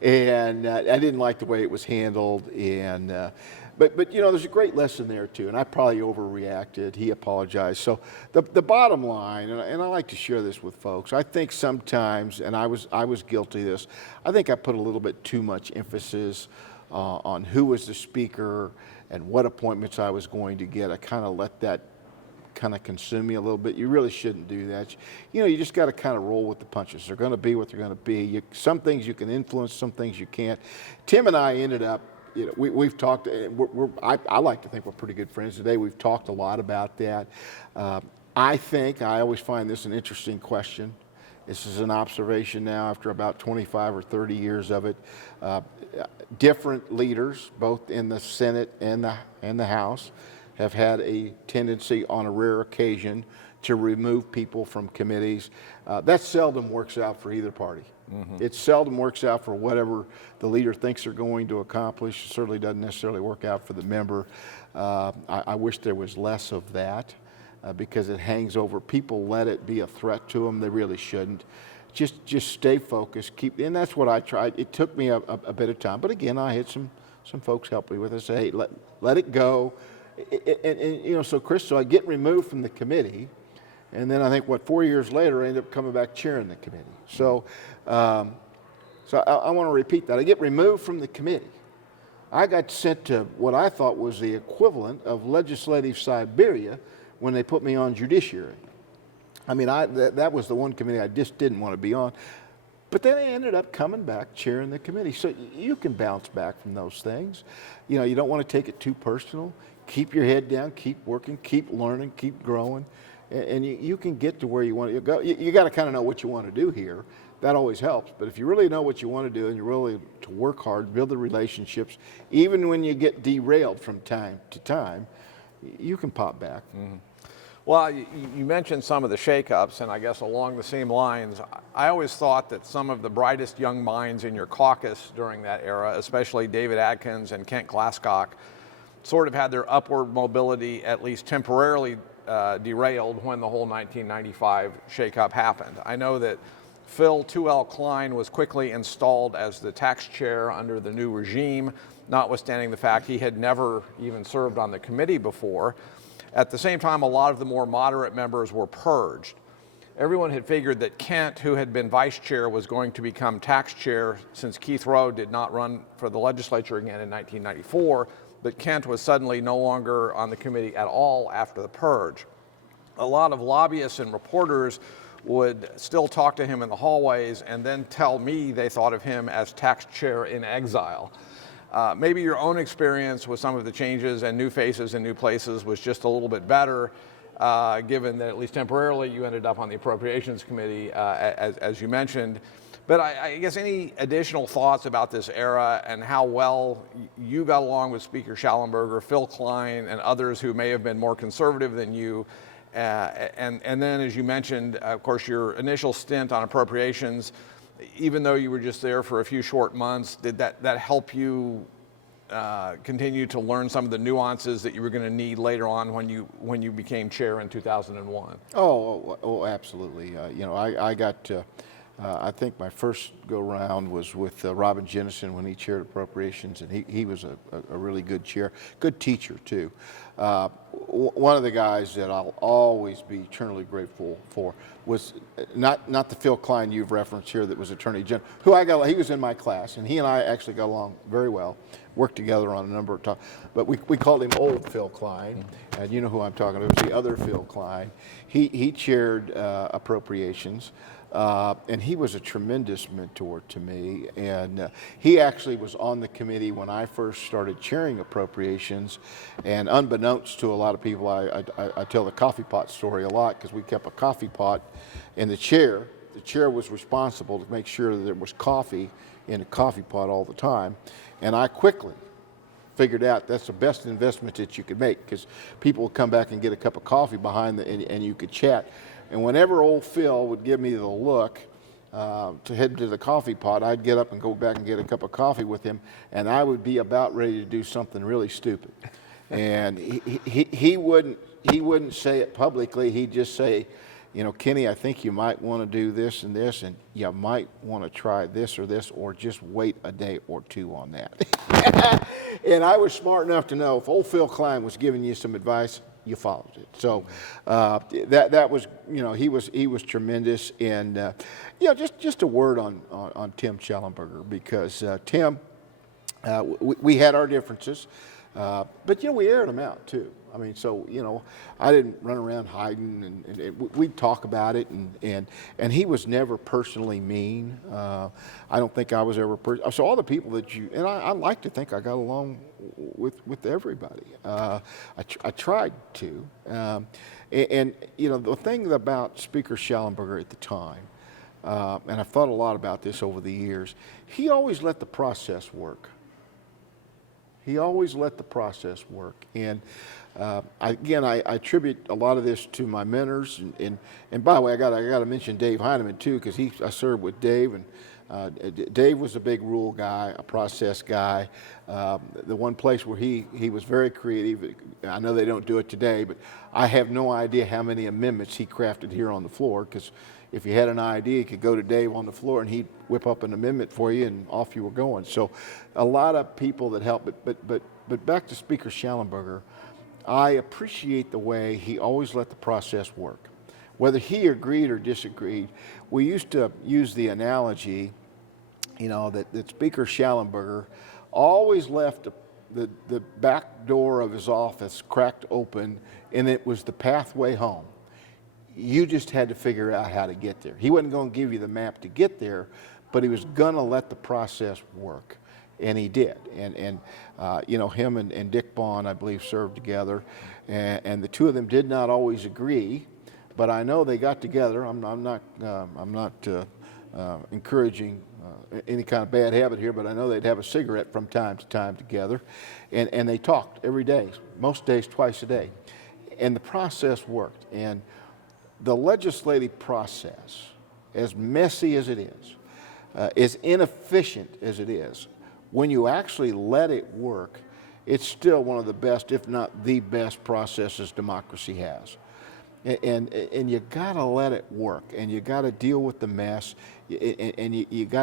And I didn't like the way it was handled. And but there's a great lesson there too. And I probably overreacted. He apologized. So the bottom line, and I like to share this with folks, I think sometimes, and I was guilty of this, I think I put a little bit too much emphasis on who was the speaker and what appointments I was going to get. I kind of let that kind of consume me a little bit. You really shouldn't do that. You just got to kind of roll with the punches. They're going to be what they're going to be. Some things you can influence, some things you can't. Tim and I ended up, we've talked, I like to think we're pretty good friends today. We've talked a lot about that. I always find this an interesting question. This is an observation now after about 25 or 30 years of it. Different leaders, both in the Senate and the House, have had a tendency on a rare occasion to remove people from committees. That seldom works out for either party. Mm-hmm. It seldom works out for whatever the leader thinks they're going to accomplish. It certainly doesn't necessarily work out for the member. I wish there was less of that because it hangs over. People let it be a threat to them. They really shouldn't. Just stay focused. And that's what I tried. It took me a bit of time. But again, I had some folks help me with it. Say, hey, let it go. So I get removed from the committee, and then I think 4 years later I end up coming back chairing the committee. So I want to repeat that. I get removed from the committee. I got sent to what I thought was the equivalent of legislative Siberia when they put me on judiciary. I mean, that was the one committee I just didn't want to be on. But then I ended up coming back chairing the committee. So you can bounce back from those things. You don't want to take it too personal. Keep your head down, keep working, keep learning, keep growing, and you can get to where you want to go. You got to kind of know what you want to do here. That always helps. But if you really know what you want to do and you're really to work hard, build the relationships, even when you get derailed from time to time, you can pop back. Mm-hmm. Well, you mentioned some of the shakeups, and I guess along the same lines, I always thought that some of the brightest young minds in your caucus during that era, especially David Adkins and Kent Glasscock, sort of had their upward mobility at least temporarily derailed when the whole 1995 shakeup happened. I know that Phil 2L Klein was quickly installed as the tax chair under the new regime, notwithstanding the fact he had never even served on the committee before. At the same time, a lot of the more moderate members were purged. Everyone had figured that Kent, who had been vice chair, was going to become tax chair since Keith Rowe did not run for the legislature again in 1994. But Kent was suddenly no longer on the committee at all after the purge. A lot of lobbyists and reporters would still talk to him in the hallways and then tell me they thought of him as tax chair in exile. Maybe your own experience with some of the changes and new faces in new places was just a little bit better, given that at least temporarily you ended up on the Appropriations Committee, as you mentioned. But I guess any additional thoughts about this era and how well you got along with Speaker Schallenberger, Phil Klein, and others who may have been more conservative than you? And then, as you mentioned, of course, your initial stint on appropriations, even though you were just there for a few short months, did that help you continue to learn some of the nuances that you were going to need later on when you became chair in 2001? Oh, absolutely. I got. I think my first go-round was with Robin Jennison when he chaired appropriations, and he was a really good chair, good teacher too. One of the guys that I'll always be eternally grateful for was not the Phil Klein you've referenced here that was Attorney General, he was in my class, and he and I actually got along very well, worked together on a number of times, but we called him Old Phil Klein, and you know who I'm talking about, it was the other Phil Klein. He chaired appropriations. And he was a tremendous mentor to me, and he actually was on the committee when I first started chairing appropriations, and unbeknownst to a lot of people, I tell the coffee pot story a lot because we kept a coffee pot in the chair. The chair was responsible to make sure that there was coffee in a coffee pot all the time, and I quickly figured out that's the best investment that you could make, because people would come back and get a cup of coffee behind and you could chat. And whenever old Phil would give me the look to head to the coffee pot, I'd get up and go back and get a cup of coffee with him, and I would be about ready to do something really stupid. And he wouldn't say it publicly. He'd just say, you know, Kenny, I think you might want to do this and this, and you might want to try this, or just wait a day or two on that. And I was smart enough to know if old Phil Klein was giving you some advice, you followed it. So that was, you know, he was tremendous. And you know, just a word on Tim Schellenberger, because Tim, we had our differences, but you know, we aired them out too. I mean, so, you know, I didn't run around hiding, and we'd talk about it, and he was never personally mean. I don't think I was ever, so all the people that and I like to think I got along with everybody. I tried to. And, you know, the thing about Speaker Schellenberger at the time, and I've thought a lot about this over the years, he always let the process work. He always let the process work. And I attribute a lot of this to my mentors. And by the way, I got to mention Dave Heineman too, because I served with Dave, and Dave was a big rule guy, a process guy. The one place where he was very creative, I know they don't do it today, but I have no idea how many amendments he crafted here on the floor, because if you had an idea, you could go to Dave on the floor and he'd whip up an amendment for you, and off you were going. So a lot of people that helped, but back to Speaker Schellenberger, I appreciate the way he always let the process work. Whether he agreed or disagreed, we used to use the analogy, you know, that Speaker Schellenberger always left the back door of his office cracked open, and it was the pathway home. You just had to figure out how to get there. He wasn't going to give you the map to get there, but he was going to let the process work, and he did. And you know, him and Dick Bond, I believe, served together, and the two of them did not always agree, but I know they got together. I'm not encouraging any kind of bad habit here, but I know they'd have a cigarette from time to time together, and they talked every day, most days twice a day, and the process worked. And the legislative process, as messy as it is, as inefficient as it is, when you actually let it work, it's still one of the best, if not the best, processes democracy has. And you gotta let it work, and you gotta deal with the mess, and you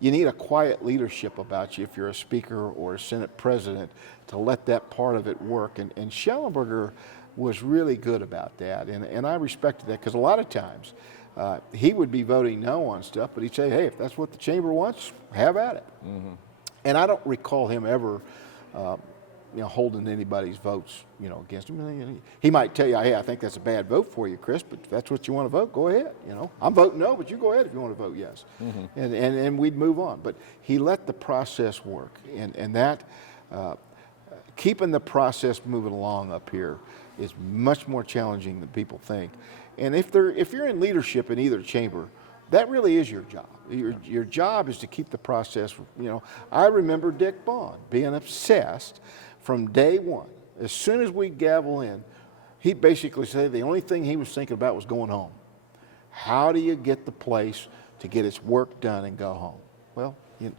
need a quiet leadership about you if you're a speaker or a Senate president, to let that part of it work. And Schellenberger was really good about that, and I respected that, because a lot of times he would be voting no on stuff, but he'd say, hey, if that's what the chamber wants, have at it. Mm-hmm. And I don't recall him ever you know, holding anybody's votes, you know, against him. He might tell you, hey, I think that's a bad vote for you, Chris, but if that's what you want to vote, go ahead. You know, I'm voting no, but you go ahead if you want to vote yes. Mm-hmm. And we'd move on. But he let the process work, and that keeping the process moving along up here is much more challenging than people think. And if you're in leadership in either chamber, that really is your job. Your job is to keep the process, you know. I remember Dick Bond being obsessed from day one. As soon as we gavel in, he basically said the only thing he was thinking about was going home. How do you get the place to get its work done and go home? Well, you know,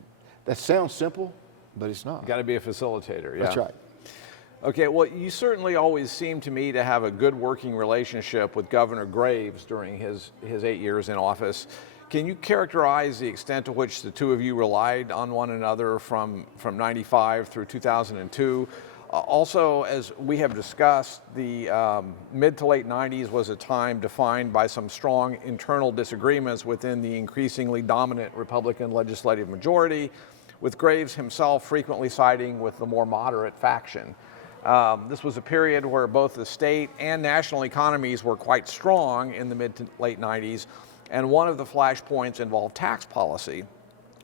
that sounds simple, but it's not. You got to be a facilitator, yeah. That's right. Okay, well, you certainly always seem to me to have a good working relationship with Governor Graves during his 8 years in office. Can you characterize the extent to which the two of you relied on one another from 95 through 2002? Also, as we have discussed, the mid to late 90s was a time defined by some strong internal disagreements within the increasingly dominant Republican legislative majority, with Graves himself frequently siding with the more moderate faction. This was a period where both the state and national economies were quite strong in the mid to late 90s, and one of the flashpoints involved tax policy,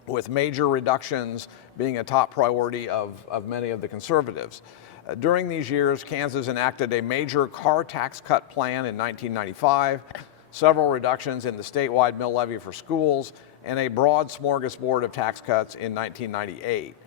with major reductions being a top priority of many of the conservatives. During these years, Kansas enacted a major car tax cut plan in 1995, several reductions in the statewide mill levy for schools, and a broad smorgasbord of tax cuts in 1998.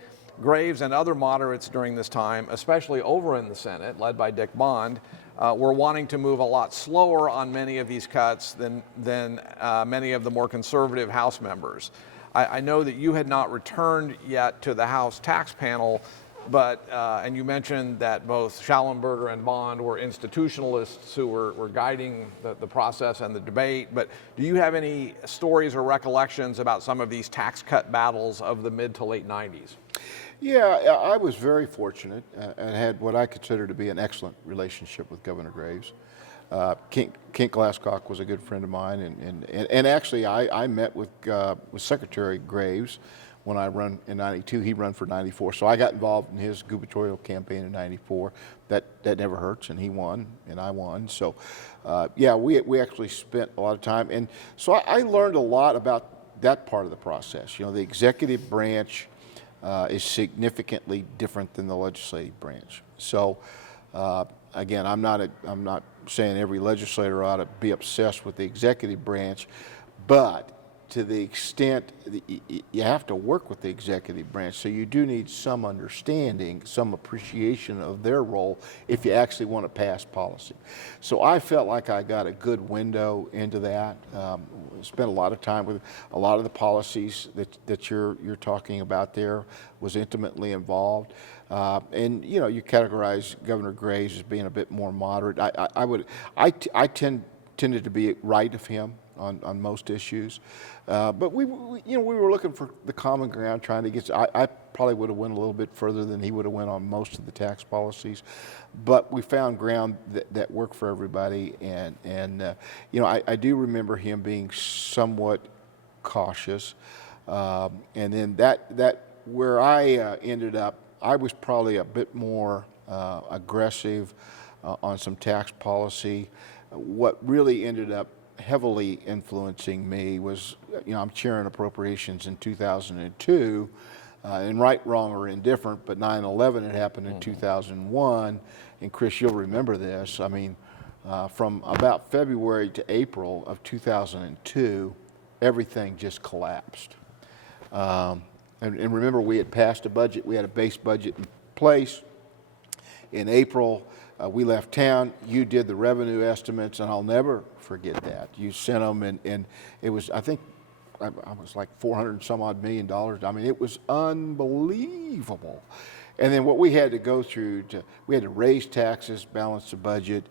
Graves and other moderates during this time, especially over in the Senate, led by Dick Bond, were wanting to move a lot slower on many of these cuts than many of the more conservative House members. I know that you had not returned yet to the House tax panel, but, and you mentioned that both Schallenberger and Bond were institutionalists who were guiding the process and the debate, but do you have any stories or recollections about some of these tax cut battles of the mid to late 90s? Yeah, I was very fortunate and had what I consider to be an excellent relationship with Governor Graves. Kent Glasscock was a good friend of mine, and actually I met with Secretary Graves when I run in 92. He ran for 94, so I got involved in his gubernatorial campaign in 94. That never hurts, and he won, and I won. So, yeah, we actually spent a lot of time, and so I learned a lot about that part of the process. You know, the executive branch is significantly different than the legislative branch. So, again, I'm not saying every legislator ought to be obsessed with the executive branch, but to the extent that you have to work with the executive branch, so you do need some understanding, some appreciation of their role if you actually want to pass policy. So I felt like I got a good window into that. Spent a lot of time with a lot of the policies that you're talking about there, was intimately involved. And you know, you categorize Governor Graves as being a bit more moderate. I tended to be right of him on most issues, but we were looking for the common ground, trying to get. I probably would have went a little bit further than he would have went on most of the tax policies, but we found ground that worked for everybody. And you know, I do remember him being somewhat cautious, and then that where I ended up, I was probably a bit more aggressive on some tax policy. What really ended up heavily influencing me was, you know, I'm chairing appropriations in 2002, and right, wrong, or indifferent, but 9/11 had happened in 2001, and Chris, you'll remember this. I mean, from about February to April of 2002, everything just collapsed. And remember, we had passed a budget. We had a base budget in place. In April, we left town. You did the revenue estimates, and I'll never forget that. You sent them, and it was, I think, I was like $400 and some odd million. I mean, it was unbelievable. And then what we had to go through, we had to raise taxes, balance the budget,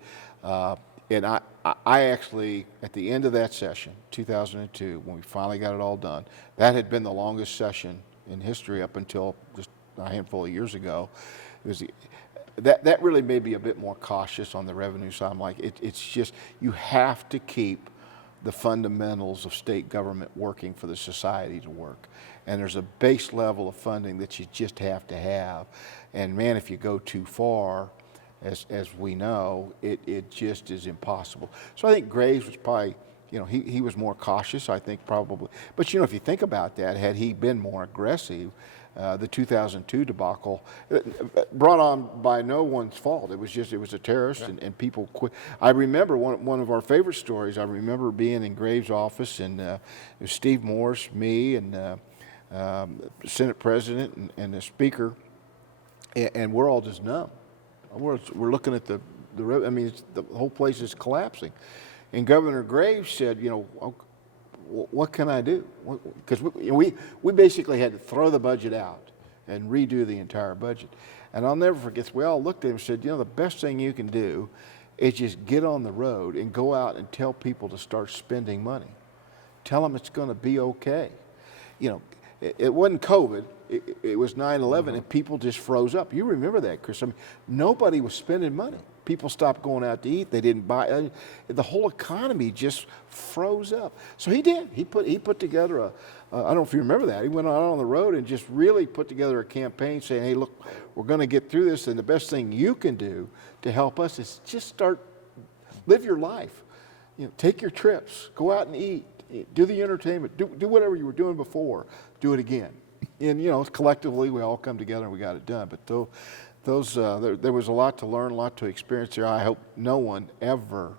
and I actually, at the end of that session, 2002, when we finally got it all done, that had been the longest session in history up until just a handful of years ago. It was that really made me a bit more cautious on the revenue side. I'm like, it's just, you have to keep the fundamentals of state government working for the society to work. And there's a base level of funding that you just have to have. And man, if you go too far, as we know, it just is impossible. So I think Graves was probably, you know, he was more cautious, I think, probably. But you know, if you think about that, had he been more aggressive, the 2002 debacle, brought on by no one's fault. It was a terrorist, yeah. and people quit. I remember one of our favorite stories. I remember being in Graves' office, and it was Steve Morse, me, and the Senate President and the Speaker, and we're all just numb. We're looking at the I mean, the whole place is collapsing. And Governor Graves said, you know, what can I do? Because we basically had to throw the budget out and redo the entire budget. And I'll never forget, we all looked at him and said, you know, the best thing you can do is just get on the road and go out and tell people to start spending money. Tell them it's going to be okay. You know, it wasn't COVID. It was 9/11, and people just froze up. You remember that, Chris. I mean, nobody was spending money. People stopped going out to eat. They didn't buy. The whole economy just froze up. So he did. He put together I don't know if you remember that. He went out on the road and just really put together a campaign saying, hey, look, we're going to get through this, and the best thing you can do to help us is just live your life. You know, take your trips, go out and eat, do the entertainment, do whatever you were doing before, do it again. And, you know, collectively, we all come together and we got it done. But there was a lot to learn, a lot to experience there. I hope no one ever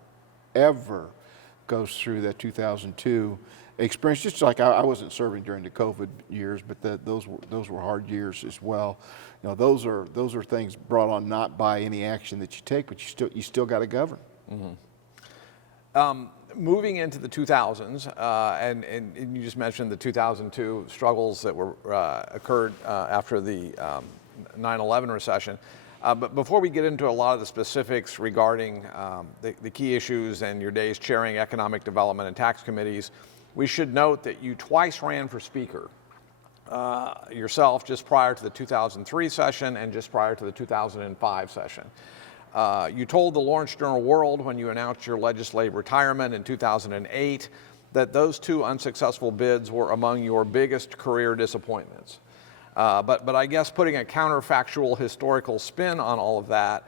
goes through that 2002 experience. Just like I wasn't serving during the COVID years, but those were hard years as well. You know, those are things brought on not by any action that you take, but you still got to govern. Moving into the 2000s, and you just mentioned the 2002 struggles that were occurred after the 9/11 recession. But before we get into a lot of the specifics regarding the key issues and your days chairing economic development and tax committees, we should note that you twice ran for speaker. Yourself just prior to the 2003 session and just prior to the 2005 session. You told the Lawrence Journal-World when you announced your legislative retirement in 2008 that those two unsuccessful bids were among your biggest career disappointments. But I guess putting a counterfactual historical spin on all of that,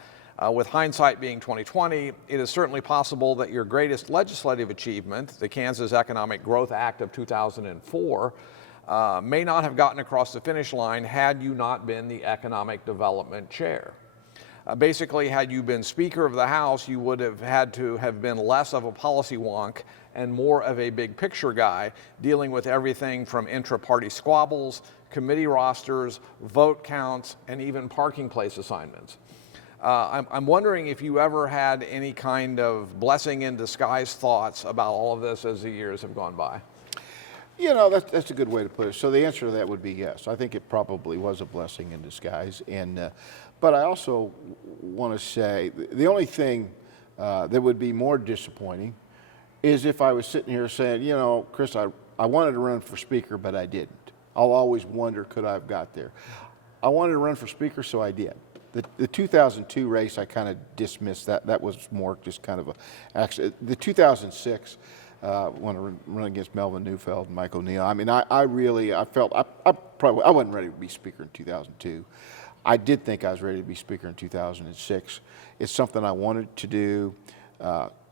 with hindsight being 2020, it is certainly possible that your greatest legislative achievement, the Kansas Economic Growth Act of 2004, may not have gotten across the finish line had you not been the economic development chair. Basically, had you been Speaker of the House, you would have had to have been less of a policy wonk and more of a big picture guy, dealing with everything from intra-party squabbles, committee rosters, vote counts, and even parking place assignments. I'm wondering if you ever had any kind of blessing in disguise thoughts about all of this as the years have gone by. You know, that's a good way to put it. So the answer to that would be yes. I think it probably was a blessing in disguise. But I also want to say the only thing that would be more disappointing is if I was sitting here saying, you know, Chris, I wanted to run for Speaker, but I didn't. I'll always wonder, could I have got there? I wanted to run for Speaker, so I did. The 2002 race, I kind of dismissed that. That was more just kind of a accident. The 2006, when I run against Melvin Neufeld and Mike O'Neill, I mean, I felt I wasn't ready to be Speaker in 2002. I did think I was ready to be Speaker in 2006. It's something I wanted to do,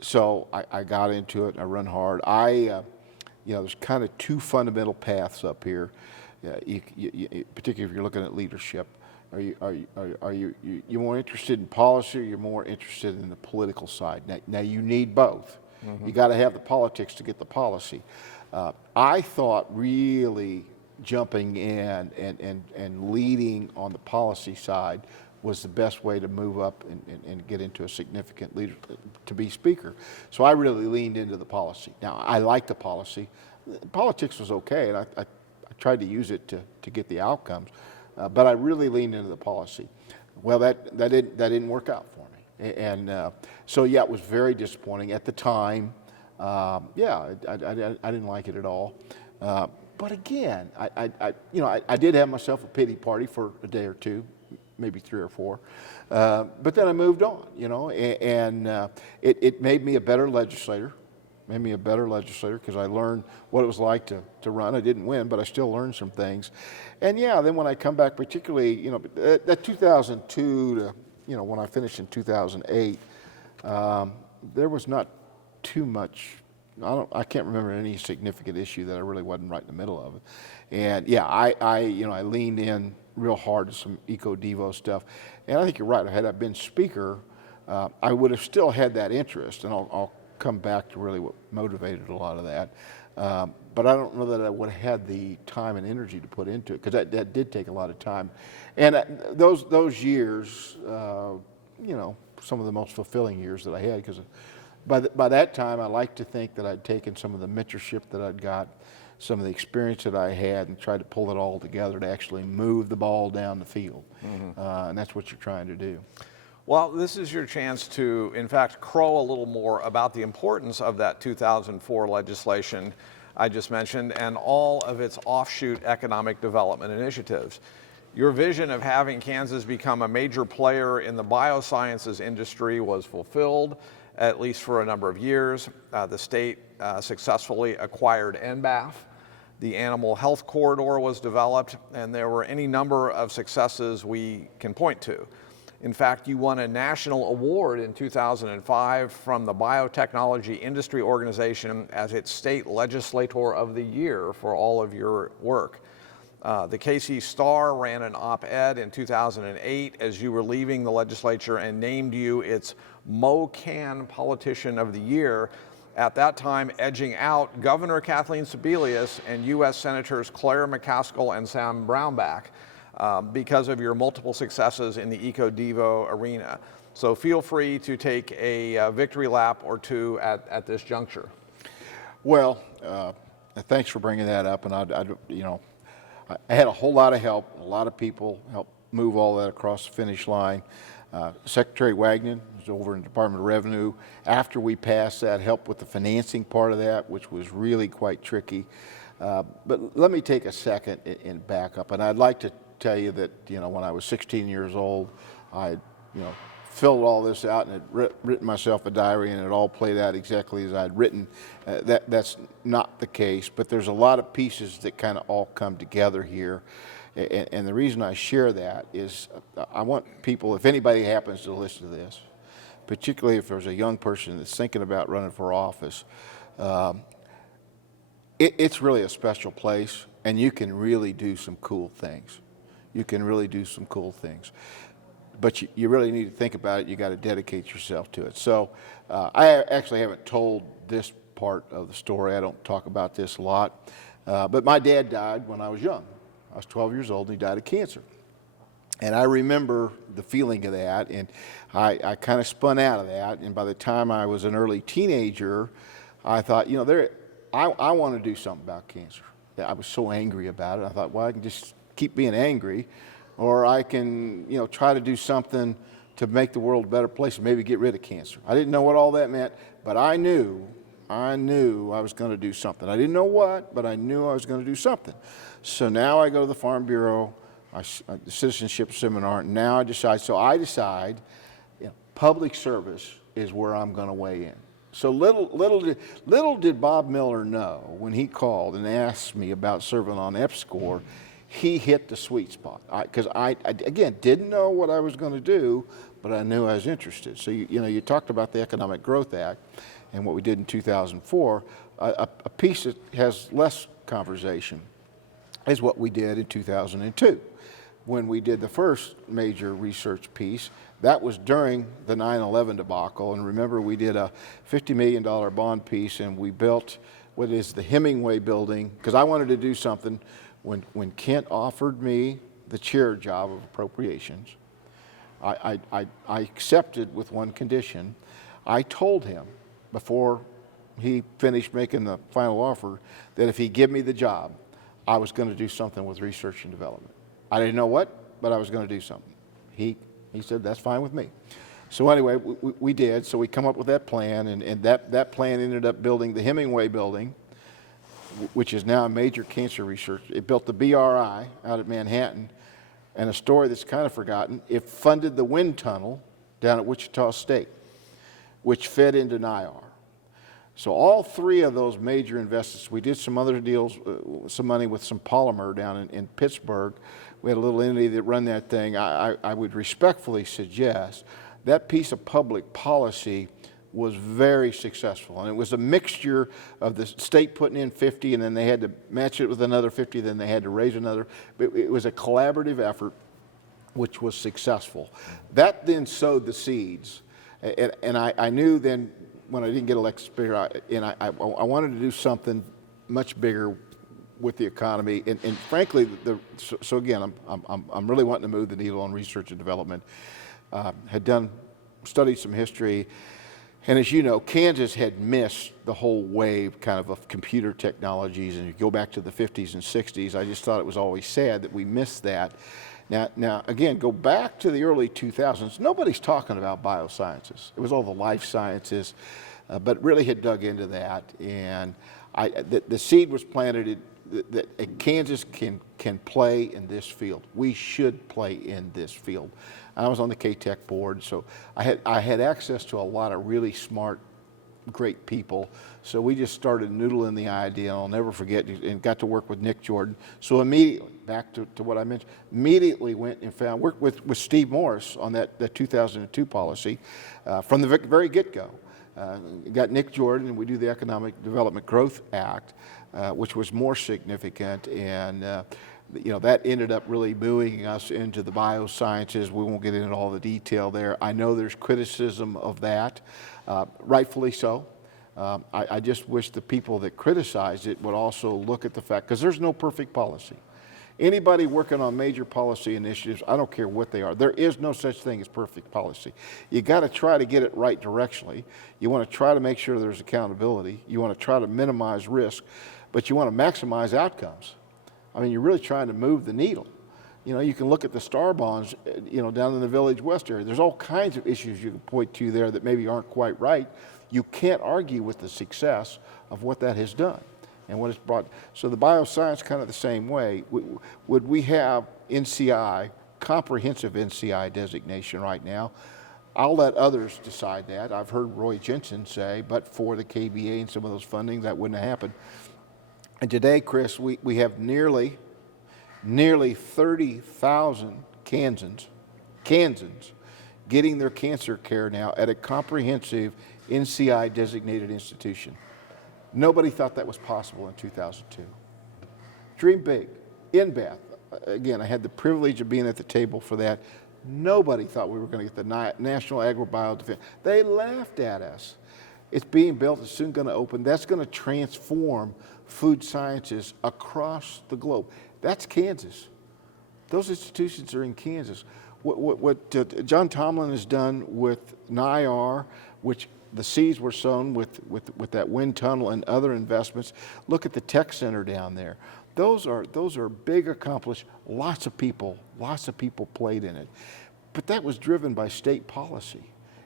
so I got into it. I run hard. You know, there's kind of two fundamental paths up here, particularly if you're looking at leadership. Are you more interested in policy, or you're more interested in the political side? Now you need both. Mm-hmm. You got to have the politics to get the policy. I thought really jumping in and leading on the policy side was the best way to move up and get into a significant leader to be Speaker. So I really leaned into the policy. Now I like the policy. Politics was okay, and I tried to use it to get the outcomes, but I really leaned into the policy. Well, that didn't work out for me, and so yeah, it was very disappointing at the time. Yeah, I didn't like it at all. But again, I did have myself a pity party for a day or two, maybe 3 or 4. But then I moved on, you know, and it made me a better legislator. Made me a better legislator because I learned what it was like to run. I didn't win, but I still learned some things. And yeah, then when I come back, particularly, you know, that 2002 to, you know, when I finished in 2008, there was not too much. I can't remember any significant issue that I really wasn't right in the middle of it. And yeah, I leaned in real hard to some eco-devo stuff. And I think you're right. Had I been Speaker, I would have still had that interest, and I'll come back to really what motivated a lot of that. But I don't know that I would have had the time and energy to put into it, because that did take a lot of time. And those years, you know, some of the most fulfilling years that I had, because by that time, I like to think that I'd taken some of the mentorship that I'd got, some of the experience that I had, and tried to pull it all together to actually move the ball down the field. Mm-hmm. And that's what you're trying to do. Well, this is your chance to, in fact, crow a little more about the importance of that 2004 legislation I just mentioned and all of its offshoot economic development initiatives. Your vision of having Kansas become a major player in the biosciences industry was fulfilled, at least for a number of years. The state successfully acquired NBAF. The animal health corridor was developed, and there were any number of successes we can point to. In fact, you won a national award in 2005 from the Biotechnology Industry Organization as its State Legislator of the Year for all of your work. The KC Star ran an op-ed in 2008 as you were leaving the legislature and named you its MoCan Politician of the Year, at that time edging out Governor Kathleen Sebelius and U.S. Senators Claire McCaskill and Sam Brownback because of your multiple successes in the EcoDevo arena. So feel free to take a victory lap or two at this juncture. Well, thanks for bringing that up, and I had a whole lot of help. A lot of people helped move all that across the finish line. Secretary Wagner was over in the Department of Revenue. After we passed that, helped with the financing part of that, which was really quite tricky. But let me take a second and back up. And I'd like to tell you that, when I was 16 years old, I, filled all this out and had written myself a diary, and it all played out exactly as I'd written. That's not the case, but there's a lot of pieces that kind of all come together here. And the reason I share that is I want people, if anybody happens to listen to this, particularly if there's a young person that's thinking about running for office, it's really a special place, and you can really do some cool things. You can really do some cool things. But you really need to think about it. You got to dedicate yourself to it. So I actually haven't told this part of the story. I don't talk about this a lot. But my dad died when I was young. I was 12 years old, and he died of cancer. And I remember the feeling of that, and I kind of spun out of that. And by the time I was an early teenager, I thought, I want to do something about cancer. I was so angry about it. I thought, well, I can just keep being angry, or I can, try to do something to make the world a better place and maybe get rid of cancer. I didn't know what all that meant, but I knew I was going to do something. I didn't know what, but I knew I was going to do something. So now I go to the Farm Bureau, the citizenship seminar, and now I decide, public service is where I'm going to weigh in. So little did Bob Miller know when he called and asked me about serving on EPSCoR, he hit the sweet spot. Because I again, didn't know what I was going to do, but I knew I was interested. So, you talked about the Economic Growth Act and what we did in 2004. A piece that has less conversation is what we did in 2002. When we did the first major research piece, that was during the 9/11 debacle. And remember, we did a $50 million bond piece, and we built what is the Hemingway building, because I wanted to do something. When Kent offered me the chair job of appropriations, I accepted with one condition. I told him before he finished making the final offer that if he give me the job, I was going to do something with research and development. I didn't know what, but I was going to do something. He said, that's fine with me. So anyway, we did. So we come up with that plan, and that plan ended up building the Hemingway building, which is now a major cancer research. It built the BRI out at Manhattan, and a story that's kind of forgotten, it funded the wind tunnel down at Wichita State, which fed into NIAR. So all three of those major investments, we did some other deals, some money with some polymer down in Pittsburgh. We had a little entity that run that thing. I would respectfully suggest that piece of public policy was very successful. And it was a mixture of the state putting in 50, and then they had to match it with another 50, then they had to raise another. It was a collaborative effort, which was successful. That then sowed the seeds. And I knew then, when I didn't get elected speaker, I wanted to do something much bigger with the economy. And frankly, so again, I'm really wanting to move the needle on research and development. Had studied some history. And as you know, Kansas had missed the whole wave kind of computer technologies. And you go back to the 50s and 60s, I just thought it was always sad that we missed that. Now again, go back to the early 2000s, nobody's talking about biosciences. It was all the life sciences, but really had dug into that. And the seed was planted that Kansas can play in this field. We should play in this field. I was on the K-Tech board, so I had access to a lot of really smart, great people. So we just started noodling the idea, and I'll never forget, and got to work with Nick Jordan. So immediately, back to what I mentioned, immediately went and worked with Steve Morris on that 2002 policy from the very get-go. Got Nick Jordan, and we do the Economic Development Growth Act, which was more significant, and that ended up really moving us into the biosciences. We won't get into all the detail there. I know there's criticism of that, rightfully so. I just wish the people that criticize it would also look at the fact, because there's no perfect policy. Anybody working on major policy initiatives, I don't care what they are, there is no such thing as perfect policy. You got to try to get it right directionally. You want to try to make sure there's accountability. You want to try to minimize risk, but you want to maximize outcomes. I mean, you're really trying to move the needle. You know, you can look at the star bonds, you know, down in the Village West area. There's all kinds of issues you can point to there that maybe aren't quite right. You can't argue with the success of what that has done and what it's brought. So the bioscience, kind of the same way. Would we have NCI, comprehensive NCI designation right now? I'll let others decide that. I've heard Roy Jensen say, but for the KBA and some of those funding, that wouldn't have happened. And today, Chris, we have nearly 30,000 Kansans getting their cancer care now at a comprehensive NCI designated institution. Nobody thought that was possible in 2002. Dream big. NBAth, again, I had the privilege of being at the table for that. Nobody thought we were going to get the National Agri-Bio Defense. They laughed at us. It's being built, it's soon going to open. That's going to transform food sciences across the globe. That's Kansas. Those institutions are in Kansas. What John Tomlin has done with NIR, which the seeds were sown with that wind tunnel and other investments. Look at the tech center down there. Those are big accomplishments. Lots of people played in it. But that was driven by state policy.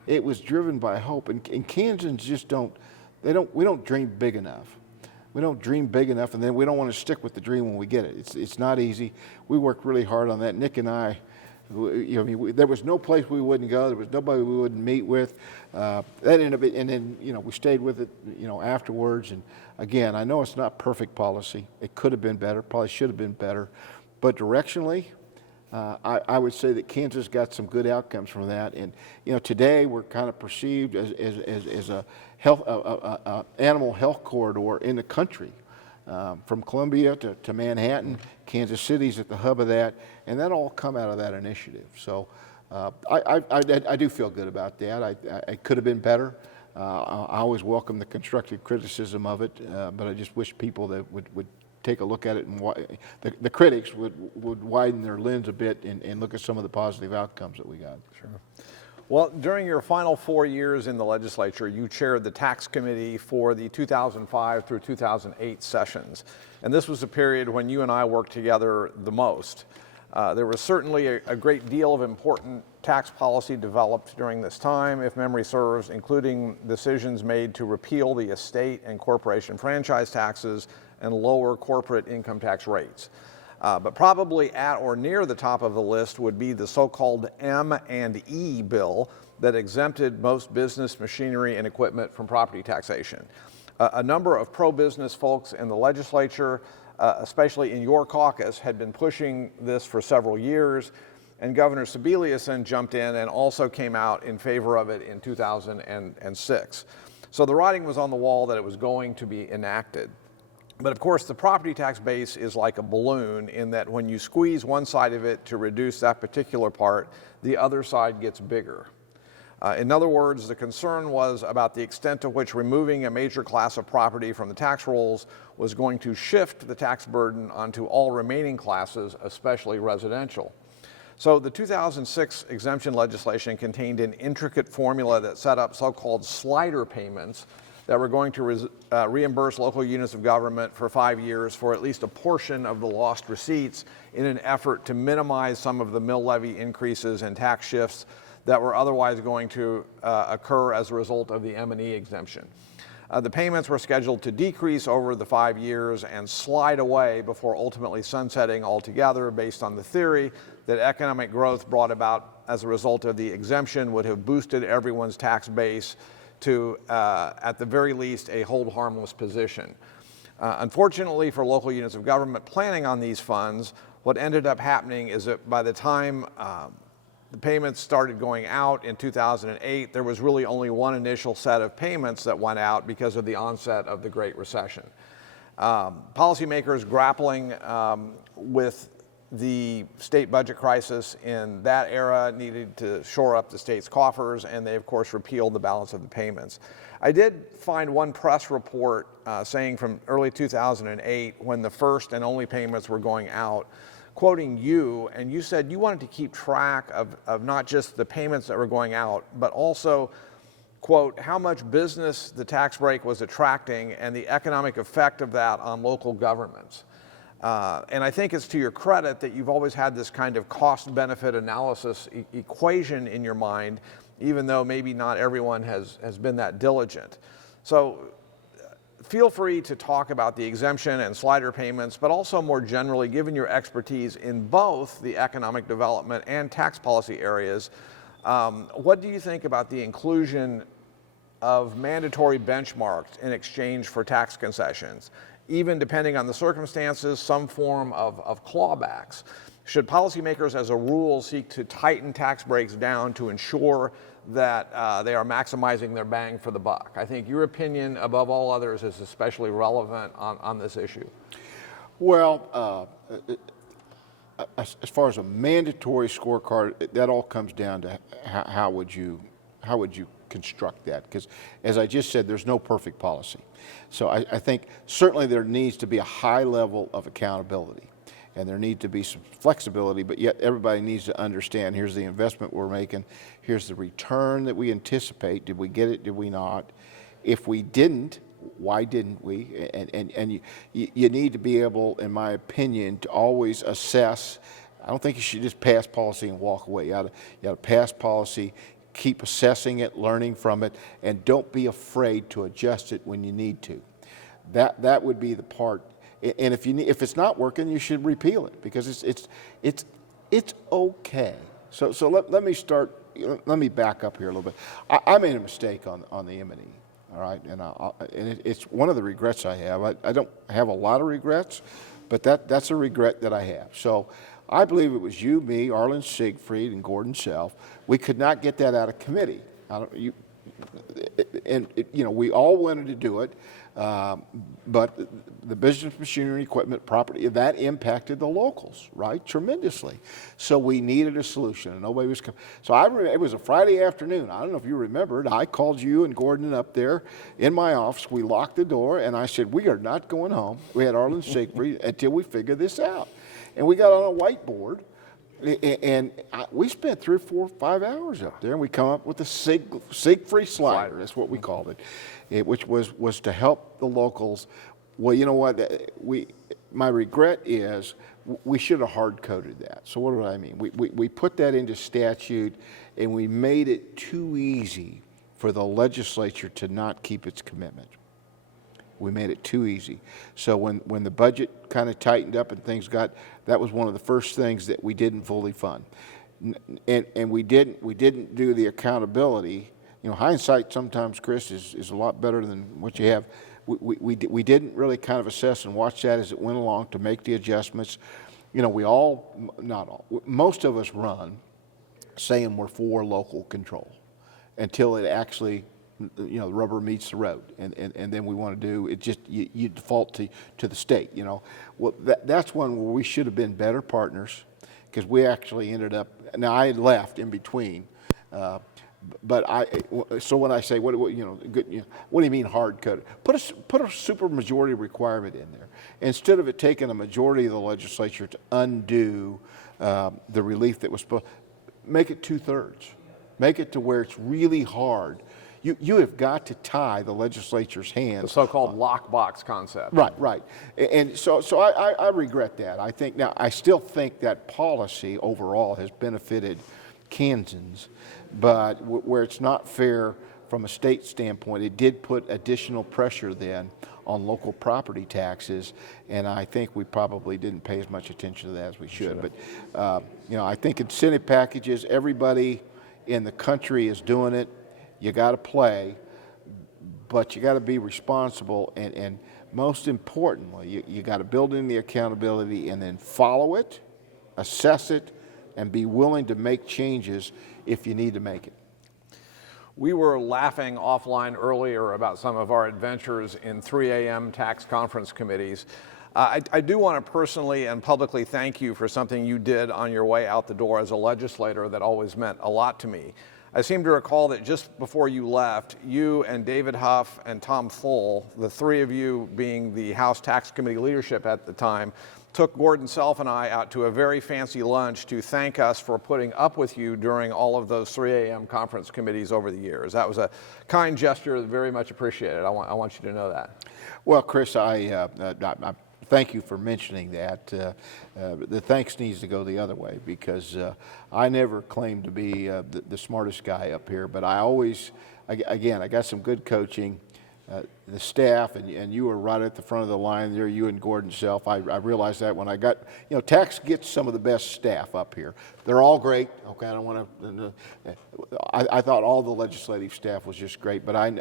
It was driven by hope. And Kansans just we don't dream big enough. We don't dream big enough, and then we don't want to stick with the dream when we get it. It's not easy. We worked really hard on that. Nick and I, you know, there was no place we wouldn't go. There was nobody we wouldn't meet with. That ended up, and then, you know, we stayed with it, you know, afterwards. And again, I know it's not perfect policy. It could have been better. Probably should have been better. But directionally, I would say that Kansas got some good outcomes from that. And you know, today we're kind of perceived as a animal health corridor in the country. From Columbia to Manhattan, Kansas City's at the hub of that, and that all come out of that initiative. So I do feel good about that. I could have been better. I always welcome the constructive criticism of it, but I just wish people that would take a look at it, and the critics would widen their lens a bit and look at some of the positive outcomes that we got. Sure. Well, during your final 4 years in the legislature, you chaired the tax committee for the 2005 through 2008 sessions. And this was a period when you and I worked together the most. There was certainly a great deal of important tax policy developed during this time, if memory serves, including decisions made to repeal the estate and corporation franchise taxes and lower corporate income tax rates. But probably at or near the top of the list would be the so-called M&E bill that exempted most business machinery and equipment from property taxation. A number of pro-business folks in the legislature, especially in your caucus, had been pushing this for several years, and Governor Sebelius then jumped in and also came out in favor of it in 2006. So the writing was on the wall that it was going to be enacted. But of course, the property tax base is like a balloon in that when you squeeze one side of it to reduce that particular part, the other side gets bigger. In other words, the concern was about the extent to which removing a major class of property from the tax rolls was going to shift the tax burden onto all remaining classes, especially residential. So the 2006 exemption legislation contained an intricate formula that set up so-called slider payments that were going to reimburse local units of government for 5 years for at least a portion of the lost receipts in an effort to minimize some of the mill levy increases and tax shifts that were otherwise going to occur as a result of the M&E exemption. The payments were scheduled to decrease over the 5 years and slide away before ultimately sunsetting altogether, based on the theory that economic growth brought about as a result of the exemption would have boosted everyone's tax base to, at the very least, a hold harmless position. Unfortunately for local units of government planning on these funds, what ended up happening is that by the time the payments started going out in 2008, there was really only one initial set of payments that went out because of the onset of the Great Recession. Policymakers grappling with the state budget crisis in that era needed to shore up the state's coffers, and they, of course, repealed the balance of the payments. I did find one press report saying from early 2008, when the first and only payments were going out, quoting you, and you said you wanted to keep track of not just the payments that were going out, but also, quote, how much business the tax break was attracting and the economic effect of that on local governments. And I think it's to your credit that you've always had this kind of cost-benefit analysis equation in your mind, even though maybe not everyone has been that diligent. So feel free to talk about the exemption and slider payments, but also more generally, given your expertise in both the economic development and tax policy areas, what do you think about the inclusion of mandatory benchmarks in exchange for tax concessions? Even depending on the circumstances, some form of clawbacks. Should policymakers as a rule seek to tighten tax breaks down to ensure that they are maximizing their bang for the buck? I think your opinion, above all others, is especially relevant on this issue. Well, as far as a mandatory scorecard, that all comes down to how would you construct that? Because as I just said, there's no perfect policy. So I think certainly there needs to be a high level of accountability, and there needs to be some flexibility, but yet everybody needs to understand, here's the investment we're making, here's the return that we anticipate. Did we get it? Did we not? If we didn't, why didn't we? And you need to be able, in my opinion, to always assess. I don't think you should just pass policy and walk away. You got to pass policy, keep assessing it, learning from it, and don't be afraid to adjust it when you need to. That would be the part. And if it's not working, you should repeal it, because it's okay. So let me start. Let me back up here a little bit. I made a mistake on the M&E. All right, and it's one of the regrets I have. I don't have a lot of regrets, but that's a regret that I have. So I believe it was you, me, Arlen Siegfried, and Gordon Self. We could not get that out of committee. We all wanted to do it, but the business machinery, equipment, property, that impacted the locals, right, tremendously. So we needed a solution, and nobody was coming. So I remember, it was a Friday afternoon. I don't know if you remembered. I called you and Gordon up there in my office. We locked the door, and I said, we are not going home. We had Arlen Siegfried until we figure this out. And we got on a whiteboard, and we spent 3 or 4 or 5 hours up there, and we come up with the Siegfried slider. That's what we called it, which was to help the locals. Well, you know what? My regret is we should have hard-coded that. So what do I mean? We put that into statute, and we made it too easy for the legislature to not keep its commitment. We made it too easy. So when the budget kind of tightened up and things that was one of the first things that we didn't fully fund. And we didn't do the accountability. You know, hindsight sometimes, Chris, is a lot better than what you have. We didn't really kind of assess and watch that as it went along to make the adjustments. You know, most of us run saying we're for local control until it actually, the rubber meets the road, and then we want to do it. Just you default to the state. Well, that's one where we should have been better partners, because we actually ended up. Now I had left in between, so when I say what do you mean hard coded? Put a super majority requirement in there instead of it taking a majority of the legislature to undo the relief that was supposed. Make it 2/3. Make it to where it's really hard. You have got to tie the legislature's hands. The so-called lockbox concept. Right. And so I regret that. I still think that policy overall has benefited Kansans, but where it's not fair from a state standpoint, it did put additional pressure then on local property taxes, and I think we probably didn't pay as much attention to that as we should. But I think incentive packages, everybody in the country is doing it. You got to play, but you got to be responsible, and most importantly, you got to build in the accountability and then follow it, assess it, and be willing to make changes if you need to make it. We were laughing offline earlier about some of our adventures in 3 a.m. tax conference committees. I do want to personally and publicly thank you for something you did on your way out the door as a legislator that always meant a lot to me. I seem to recall that just before you left, you and David Huff and Tom Full, the three of you being the House Tax Committee leadership at the time, took Gordon Self and I out to a very fancy lunch to thank us for putting up with you during all of those 3 a.m. conference committees over the years. That was a kind gesture, very much appreciated. I want you to know that. Well, Chris, I thank you for mentioning that. The thanks needs to go the other way, because I never claimed to be the smartest guy up here, but I always, again, I got some good coaching. The staff, and you were right at the front of the line there, you and Gordon Self. I realized that when I got, tax gets some of the best staff up here. They're all great. Okay, I don't want to, I thought all the legislative staff was just great, but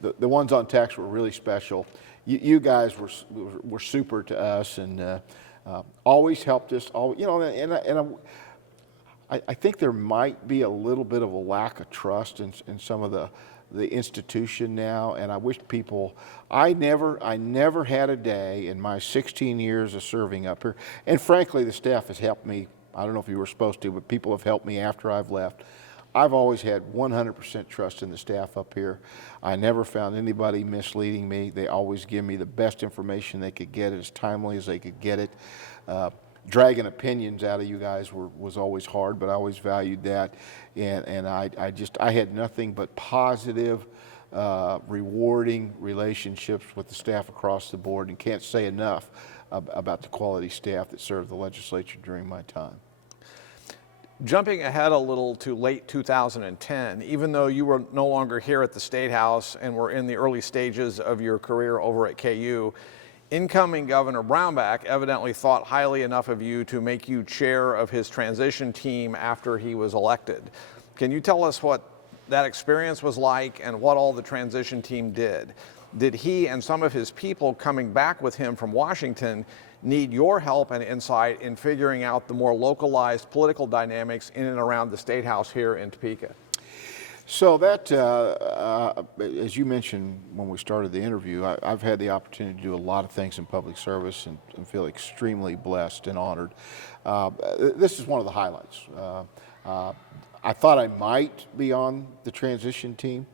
the ones on tax were really special. You guys were super to us, and always helped us. I think there might be a little bit of a lack of trust in some of the institution now, and I wish people, I never had a day in my 16 years of serving up here, and frankly the staff has helped me. I don't know if you were supposed to, but people have helped me after I've left. I've always had 100% trust in the staff up here. I never found anybody misleading me. They always give me the best information they could get, as timely as they could get it. Dragging opinions out of you guys was always hard, but I always valued that, and I had nothing but positive, rewarding relationships with the staff across the board, and can't say enough about the quality staff that served the legislature during my time. Jumping ahead a little to late 2010, even though you were no longer here at the State House and were in the early stages of your career over at KU, incoming Governor Brownback evidently thought highly enough of you to make you chair of his transition team after he was elected. Can you tell us what that experience was like and what all the transition team did? Did he and some of his people coming back with him from Washington need your help and insight in figuring out the more localized political dynamics in and around the State House here in Topeka? So that, as you mentioned when we started the interview, I've had the opportunity to do a lot of things in public service, and feel extremely blessed and honored. This is one of the highlights. I thought I might be on the transition team,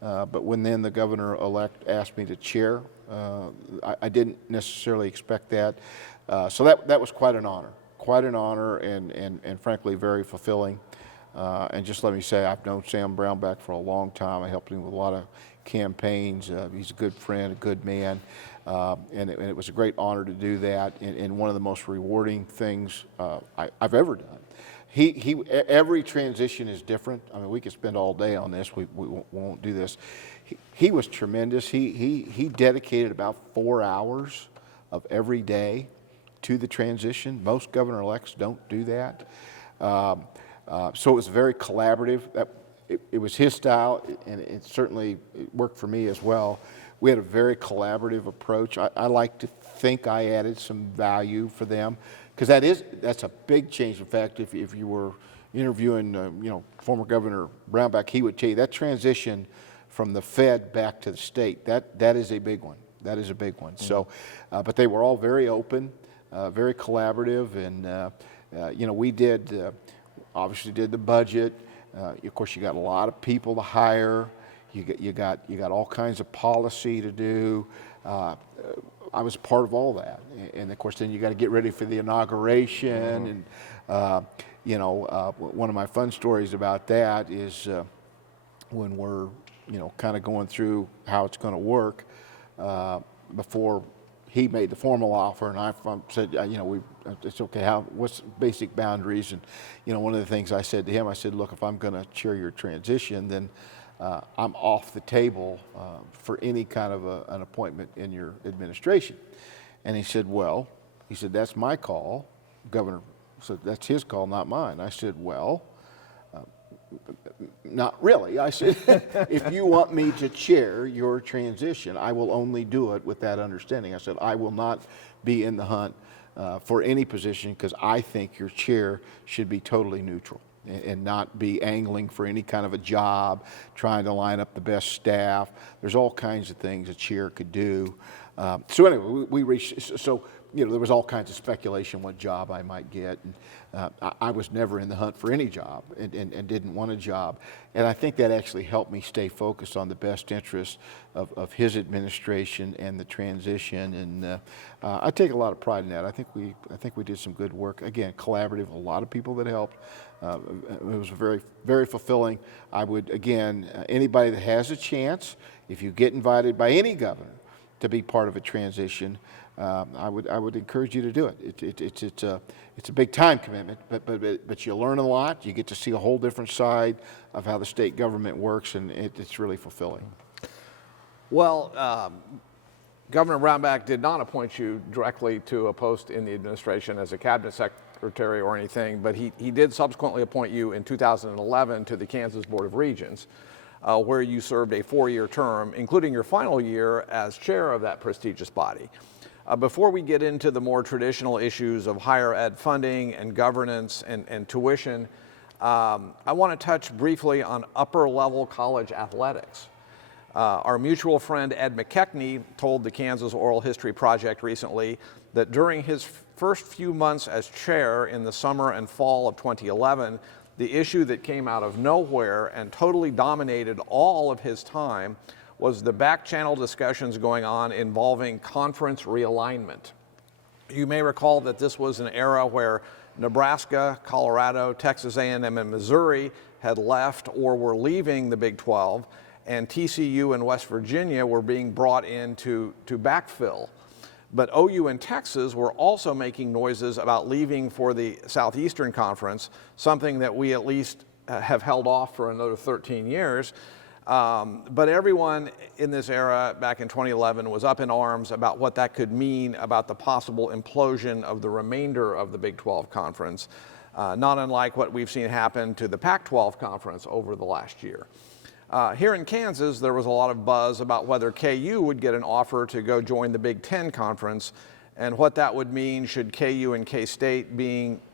but when then the governor-elect asked me to chair, I didn't necessarily expect that. So that was quite an honor, and frankly very fulfilling. And just let me say, I've known Sam Brownback for a long time. I helped him with a lot of campaigns. He's a good friend, a good man, and it was a great honor to do that, and one of the most rewarding things I've ever done. Every transition is different. I mean, we could spend all day on this. We won't do this. He was tremendous. He dedicated about 4 hours of every day to the transition. Most governor-elects don't do that. So it was very collaborative. It was his style, and it certainly worked for me as well. We had a very collaborative approach. I like to think I added some value for them, because that's a big change. In fact, if you were interviewing former Governor Brownback, he would tell you that transition from the Fed back to the state, that is a big one. That is a big one. Mm-hmm. So, but they were all very open, very collaborative, and we did. Obviously did the budget. Of course, you got a lot of people to hire. You got all kinds of policy to do. I was part of all that, and of course, then you got to get ready for the inauguration. Mm-hmm. And one of my fun stories about that is when we're kind of going through how it's going to work before he made the formal offer, and I said, it's okay. What's the basic boundaries? And one of the things I said to him, I said, look, if I'm going to chair your transition, then I'm off the table for any kind of an appointment in your administration. And he said, that's my call, Governor. So that's his call, not mine. I said, not really. I said, if you want me to chair your transition, I will only do it with that understanding. I said, I will not be in the hunt for any position, because I think your chair should be totally neutral and not be angling for any kind of a job, trying to line up the best staff. There's all kinds of things a chair could do. So anyway, we reached, so, you know, there was all kinds of speculation what job I might get. And I was never in the hunt for any job and didn't want a job. And I think that actually helped me stay focused on the best interest of his administration and the transition. And I take a lot of pride in that. I think we did some good work. Again, collaborative, a lot of people that helped. It was very, very fulfilling. I would, again, anybody that has a chance, if you get invited by any governor to be part of a transition, I would encourage you to do it. It's a big time commitment, but you learn a lot. You get to see a whole different side of how the state government works, and it's really fulfilling. Well, Governor Brownback did not appoint you directly to a post in the administration as a cabinet secretary or anything, but he did subsequently appoint you in 2011 to the Kansas Board of Regents, where you served a 4-year term, including your final year as chair of that prestigious body. Before we get into the more traditional issues of higher ed funding and governance and tuition, I want to touch briefly on upper level college athletics. Our mutual friend Ed McKechnie told the Kansas Oral History Project recently that during his first few months as chair in the summer and fall of 2011, the issue that came out of nowhere and totally dominated all of his time was the back channel discussions going on involving conference realignment. You may recall that this was an era where Nebraska, Colorado, Texas A&M, and Missouri had left or were leaving the Big 12, and TCU and West Virginia were being brought in to backfill. But OU and Texas were also making noises about leaving for the Southeastern Conference, something that we at least have held off for another 13 years. But everyone in this era back in 2011 was up in arms about what that could mean about the possible implosion of the remainder of the Big 12 Conference, not unlike what we've seen happen to the Pac-12 Conference over the last year. Here in Kansas, there was a lot of buzz about whether KU would get an offer to go join the Big 10 Conference and what that would mean should KU and K-State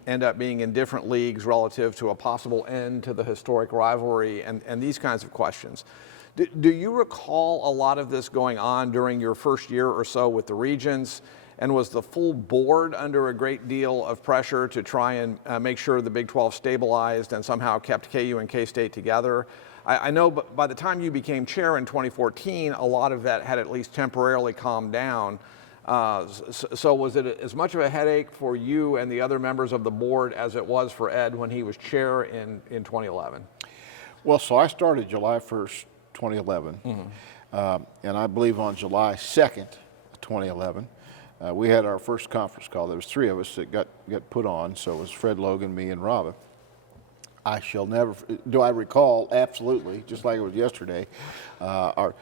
end up being in different leagues relative to a possible end to the historic rivalry and these kinds of questions. Do you recall a lot of this going on during your first year or so with the Regents? And was the full board under a great deal of pressure to try and make sure the Big 12 stabilized and somehow kept KU and K-State together? I know by the time you became chair in 2014, a lot of that had at least temporarily calmed down. So was it as much of a headache for you and the other members of the board as it was for Ed when he was chair in 2011? Well, so I started July 1st, 2011, and I believe on July 2nd, 2011, we had our first conference call. There was 3 of us that got put on, so it was Fred Logan, me, and Robin. I shall never, do I recall? Absolutely, just like it was yesterday.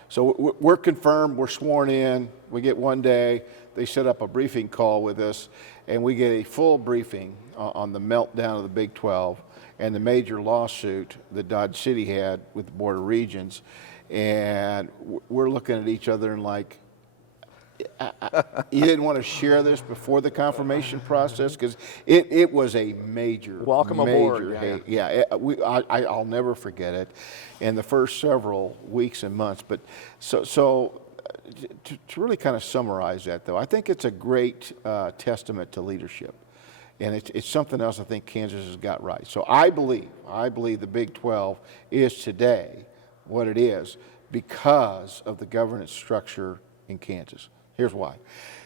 So we're confirmed, we're sworn in, we get one day, they set up a briefing call with us, and we get a full briefing on the meltdown of the Big 12 and the major lawsuit that Dodge City had with the Board of Regents, and we're looking at each other and like, you didn't want to share this before the confirmation process because it was a major, welcome aboard. I'll never forget it, in the first several weeks and months. But so to really kind of summarize that, though, I think it's a great testament to leadership, and it's something else I think Kansas has got right. So I believe the Big 12 is today what it is because of the governance structure in Kansas. Here's why.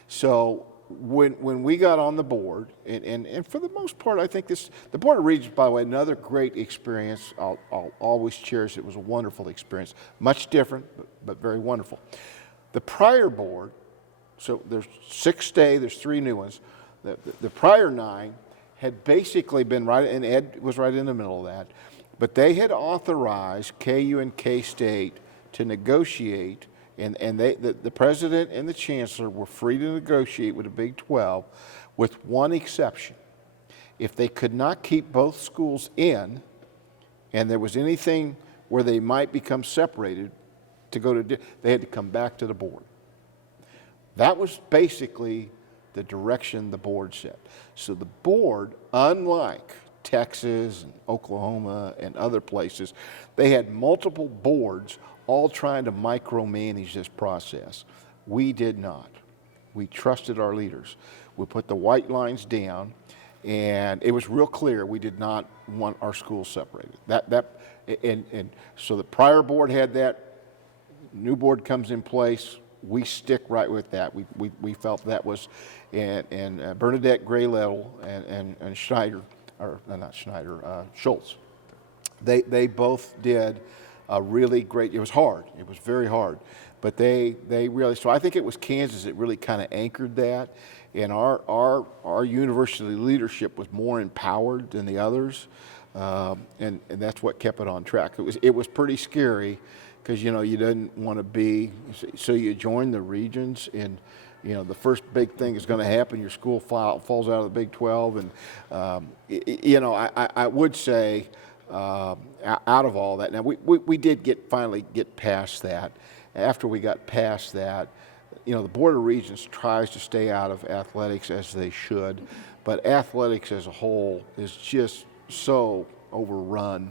So when we got on the board, and for the most part, I think the Board of Regents, by the way, another great experience. I'll always cherish it. It was a wonderful experience. Much different, but very wonderful. The prior board, so there's 6 stay, there's 3 new ones. The prior 9 had basically been right, and Ed was right in the middle of that, but they had authorized KU and K-State to negotiate. And the president and the chancellor were free to negotiate with the Big 12 with one exception. If they could not keep both schools in and there was anything where they might become separated they had to come back to the board. That was basically the direction the board set. So the board, unlike Texas and Oklahoma and other places, they had multiple boards all trying to micromanage this process. We did not. We trusted our leaders. We put the white lines down, and it was real clear we did not want our schools separated. And so the prior board had that. New board comes in place. We stick right with that. We felt that was, and Bernadette Graylettle and Schneider, or not Schneider, Schultz. They both did a really great. It was hard. It was very hard, but they really. So I think it was Kansas that really kind of anchored that, and our university leadership was more empowered than the others, and that's what kept it on track. It was pretty scary, because you didn't want to be. So you join the regions, and the first big thing is going to happen. Your school falls out of the Big 12, and I would say. Out of all that, now we did finally get past that. After we got past that, the Board of Regents tries to stay out of athletics, as they should, but athletics as a whole is just so overrun.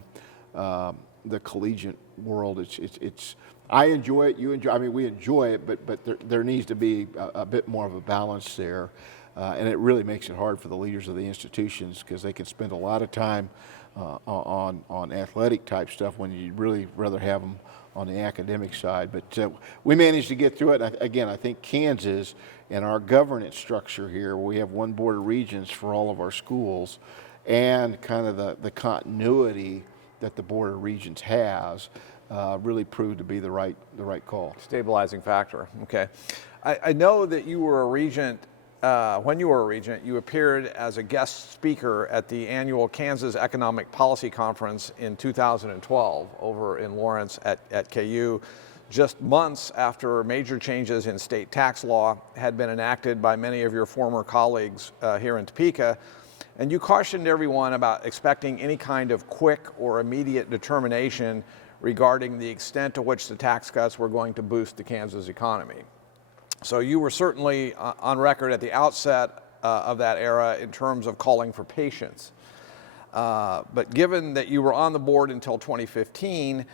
The collegiate world, it's I enjoy it, you enjoy. I mean, we enjoy it, but there needs to be a bit more of a balance there, and it really makes it hard for the leaders of the institutions, because they can spend a lot of time on athletic type stuff when you'd really rather have them on the academic side. But we managed to get through it. Again, I think Kansas and our governance structure here, where we have one Board of Regents for all of our schools, and kind of the continuity that the Board of Regents has, really proved to be the right call. Stabilizing factor. Okay. I know that you were a regent. When you were a regent, you appeared as a guest speaker at the annual Kansas Economic Policy Conference in 2012 over in Lawrence at KU, just months after major changes in state tax law had been enacted by many of your former colleagues here in Topeka. And you cautioned everyone about expecting any kind of quick or immediate determination regarding the extent to which the tax cuts were going to boost the Kansas economy. So you were certainly on record at the outset of that era in terms of calling for patience. But given that you were on the board until 2015,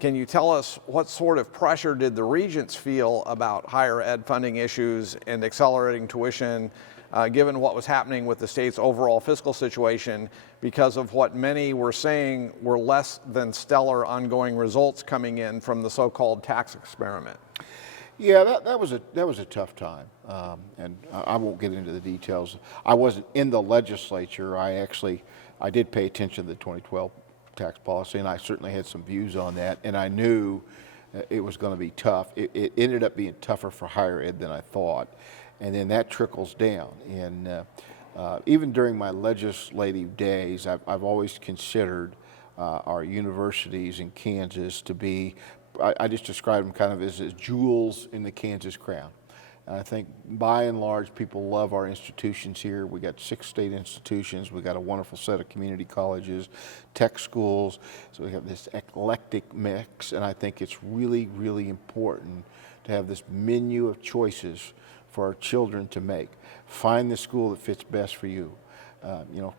can you tell us what sort of pressure did the regents feel about higher ed funding issues and accelerating tuition, given what was happening with the state's overall fiscal situation, because of what many were saying were less than stellar ongoing results coming in from the so-called tax experiment? Yeah, that was a tough time, and I won't get into the details. I wasn't in the legislature. I did pay attention to the 2012 tax policy, and I certainly had some views on that, and I knew it was going to be tough. It ended up being tougher for higher ed than I thought, and then that trickles down. And even during my legislative days, I've always considered our universities in Kansas to be, I just describe them kind of as jewels in the Kansas crown. And I think by and large, people love our institutions here. We got 6 state institutions. We got a wonderful set of community colleges, tech schools. So we have this eclectic mix, and I think it's really, really important to have this menu of choices for our children to make. Find the school that fits best for you.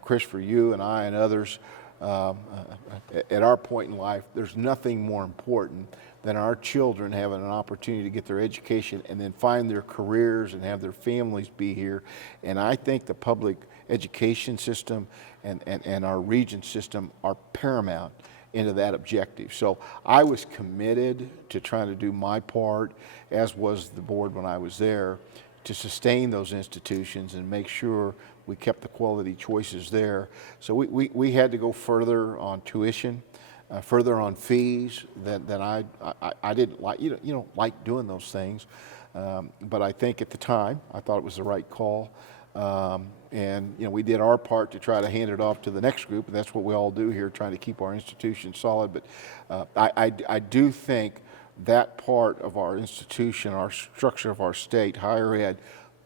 Chris, for you and I and others, at our point in life, there's nothing more important than our children having an opportunity to get their education and then find their careers and have their families be here. And I think the public education system and our region system are paramount into that objective. So I was committed to trying to do my part, as was the board when I was there, to sustain those institutions and make sure we kept the quality choices there. So we had to go further on tuition, further on fees that I didn't like. You don't like doing those things, but I think at the time I thought it was the right call. And we did our part to try to hand it off to the next group, and that's what we all do here, trying to keep our institutions solid. But I do think that part of our institution, our structure of our state, higher ed,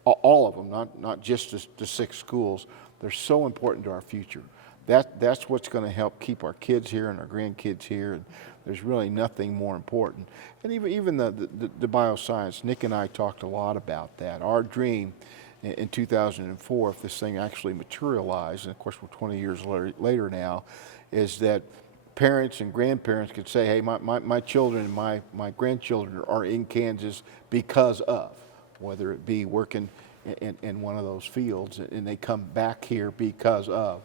all of them, not just the 6 schools, they're so important to our future. That's what's going to help keep our kids here and our grandkids here, and there's really nothing more important. And even the bioscience, Nick and I talked a lot about that. Our dream in 2004, if this thing actually materialized, and of course we're 20 years later now, is that parents and grandparents could say, hey, my children and my grandchildren are in Kansas because of. whether it be working in one of those fields, and they come back here because of.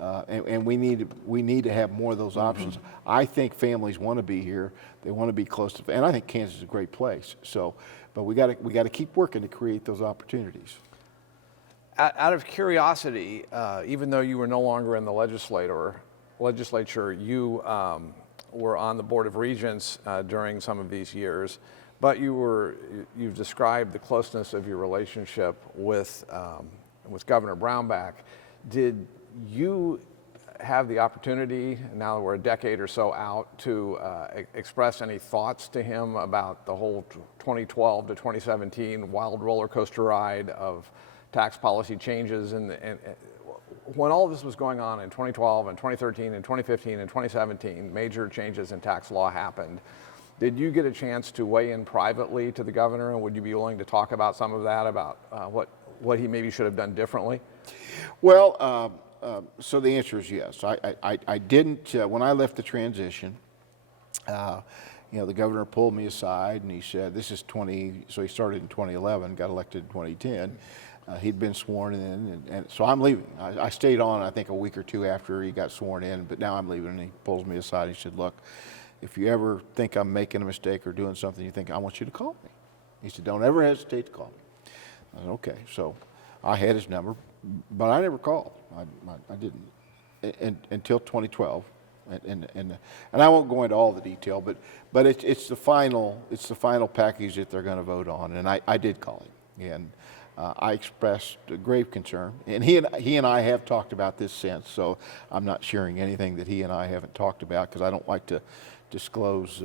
And we need to have more of those options. I think families want to be here. They want to be close to, and I think Kansas is a great place. So, but we got to keep working to create those opportunities. Out of curiosity, even though you were no longer in the legislature, you were on the Board of Regents during some of these years, but you've described the closeness of your relationship with Governor Brownback. Did you have the opportunity, now that we're a decade or so out, to express any thoughts to him about the whole 2012 to 2017 wild roller coaster ride of tax policy changes? And when all this was going on in 2012 and 2013 and 2015 and 2017, major changes in tax law happened. Did you get a chance to weigh in privately to the governor, and would you be willing to talk about some of that, about what he maybe should have done differently? Well, so the answer is yes. I didn't, when I left the transition, the governor pulled me aside and he said, this is so he started in 2011, got elected in 2010. He'd been sworn in, and so I'm leaving. I stayed on, I think, a week or two after he got sworn in, but now I'm leaving, and he pulls me aside and he said, look, if you ever think I'm making a mistake or doing something you think, I want you to call me. He said, don't ever hesitate to call me. I said, okay. So I had his number, but I never called. I didn't until 2012, and I won't go into all the detail, but it's the final package that they're going to vote on, and I did call him, and I expressed a grave concern, and he and I have talked about this since, so I'm not sharing anything that he and I haven't talked about, because I don't like to disclose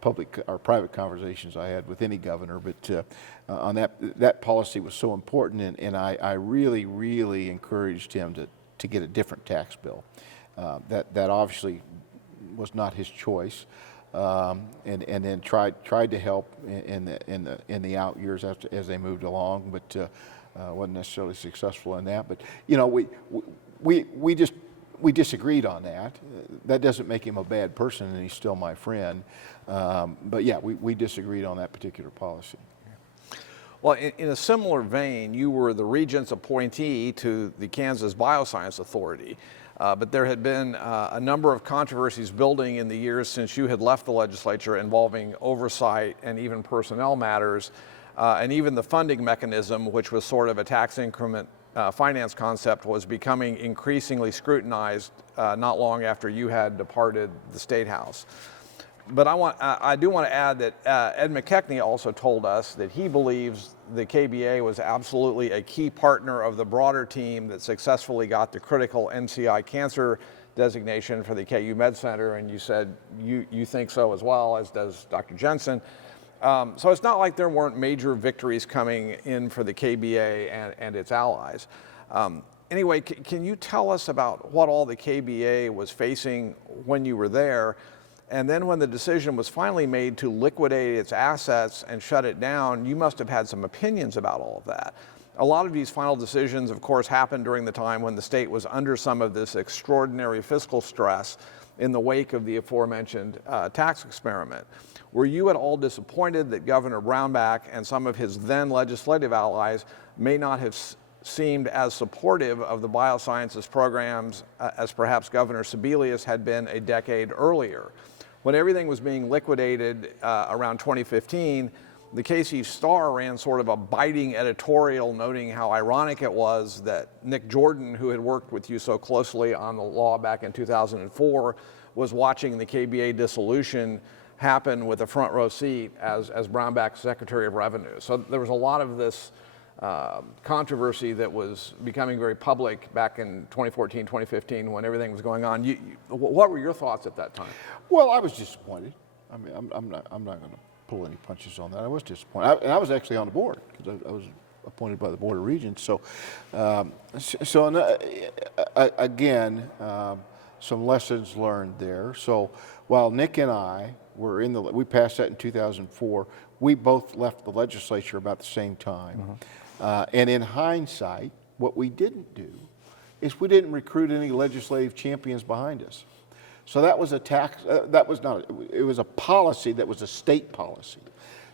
public or private conversations I had with any governor, but on that policy was so important, and I really encouraged him to get a different tax bill. That obviously was not his choice, and then tried to help in the out years as they moved along, but wasn't necessarily successful in that. But we disagreed on that. That doesn't make him a bad person, and he's still my friend. But yeah, we disagreed on that particular policy. Well, in a similar vein, you were the Regents appointee to the Kansas Bioscience Authority, but there had been a number of controversies building in the years since you had left the legislature involving oversight and even personnel matters, and even the funding mechanism, which was sort of a tax increment finance concept, was becoming increasingly scrutinized not long after you had departed the State House. But I do want to add that Ed McKechnie also told us that he believes the KBA was absolutely a key partner of the broader team that successfully got the critical NCI cancer designation for the KU Med Center, and you said you think so as well, as does Dr. Jensen. So it's not like there weren't major victories coming in for the KBA and its allies. Anyway, can you tell us about what all the KBA was facing when you were there? And then when the decision was finally made to liquidate its assets and shut it down, you must have had some opinions about all of that. A lot of these final decisions, of course, happened during the time when the state was under some of this extraordinary fiscal stress in the wake of the aforementioned tax experiment. Were you at all disappointed that Governor Brownback and some of his then legislative allies may not have seemed as supportive of the biosciences programs as perhaps Governor Sebelius had been a decade earlier? When everything was being liquidated around 2015, the KC Star ran sort of a biting editorial noting how ironic it was that Nick Jordan, who had worked with you so closely on the law back in 2004, was watching the KBA dissolution happen with a front row seat as Brownback's Secretary of Revenue. So there was a lot of this controversy that was becoming very public back in 2014, 2015 when everything was going on. What were your thoughts at that time? Well, I was disappointed. I mean, I'm not going to pull any punches on that. I was disappointed, and I was actually on the board because I was appointed by the Board of Regents. So, again, some lessons learned there. So while Nick and I were we passed that in 2004. We both left the legislature about the same time. And in hindsight, what we didn't do is we didn't recruit any legislative champions behind us. So that was a tax, it was a policy that was a state policy.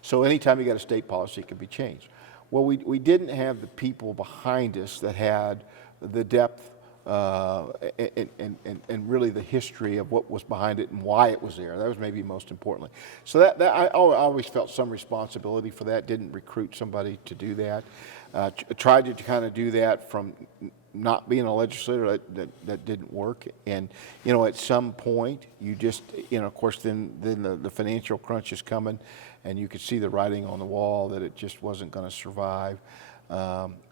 So anytime you got a state policy, it could be changed. Well, we didn't have the people behind us that had the depth and really the history of what was behind it and why it was there. That was maybe most importantly. So that I always felt some responsibility for that. Didn't recruit somebody to do that. Tried to kind of do that from not being a legislator. That didn't work. And at some point you just of course then the financial crunch is coming, and you could see the writing on the wall that it just wasn't going to survive.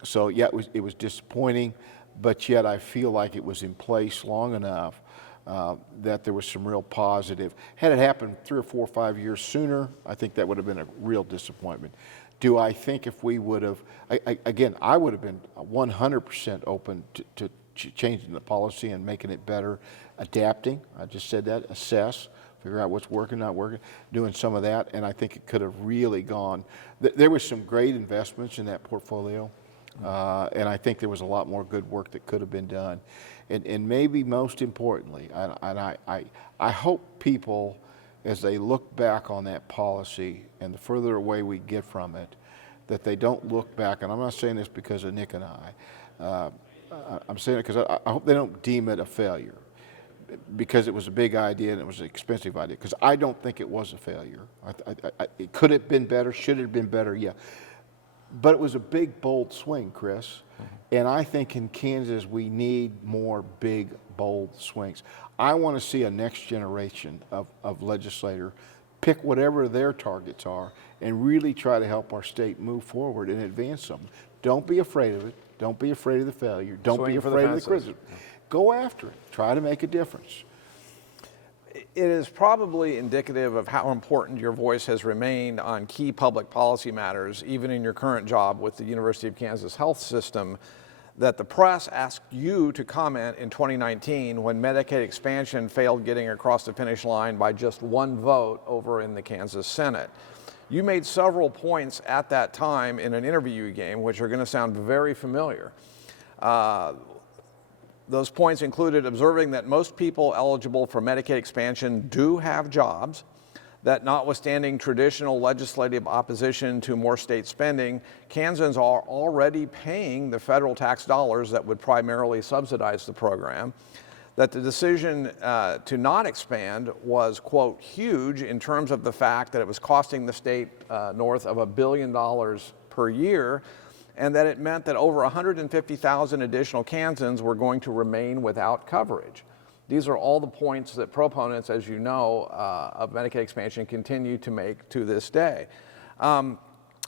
So yeah, it was disappointing. But yet I feel like it was in place long enough that there was some real positive. Had it happened 3 or 4 or 5 years sooner, I think that would have been a real disappointment. Do I think if we would have, again, I would have been 100% open to changing the policy and making it better, adapting, I just said that, assess, figure out what's working, not working, doing some of that, and I think it could have really gone. There was some great investments in that portfolio. And I think there was a lot more good work that could have been done. And maybe most importantly, I hope people, as they look back on that policy and the further away we get from it, that they don't look back, and I'm not saying this because of Nick and I'm saying it because I hope they don't deem it a failure because it was a big idea and it was an expensive idea, because I don't think it was a failure. It could have been better, should have been better, yeah. But it was a big, bold swing, Chris. Mm-hmm. And I think in Kansas we need more big, bold swings. I want to see a next generation of legislator pick whatever their targets are and really try to help our state move forward and advance them. Don't be afraid of it. Don't be afraid of the failure. Don't be afraid of the criticism. Go after it. Try to make a difference. It is probably indicative of how important your voice has remained on key public policy matters, even in your current job with the University of Kansas Health System, that the press asked you to comment in 2019 when Medicaid expansion failed getting across the finish line by just 1 vote over in the Kansas Senate. You made several points at that time in an interview you gave, which are going to sound very familiar. Those points included observing that most people eligible for Medicaid expansion do have jobs, that notwithstanding traditional legislative opposition to more state spending, Kansans are already paying the federal tax dollars that would primarily subsidize the program, that the decision to not expand was, quote, huge in terms of the fact that it was costing the state north of $1 billion per year, and that it meant that over 150,000 additional Kansans were going to remain without coverage. These are all the points that proponents, as you know, of Medicaid expansion continue to make to this day. I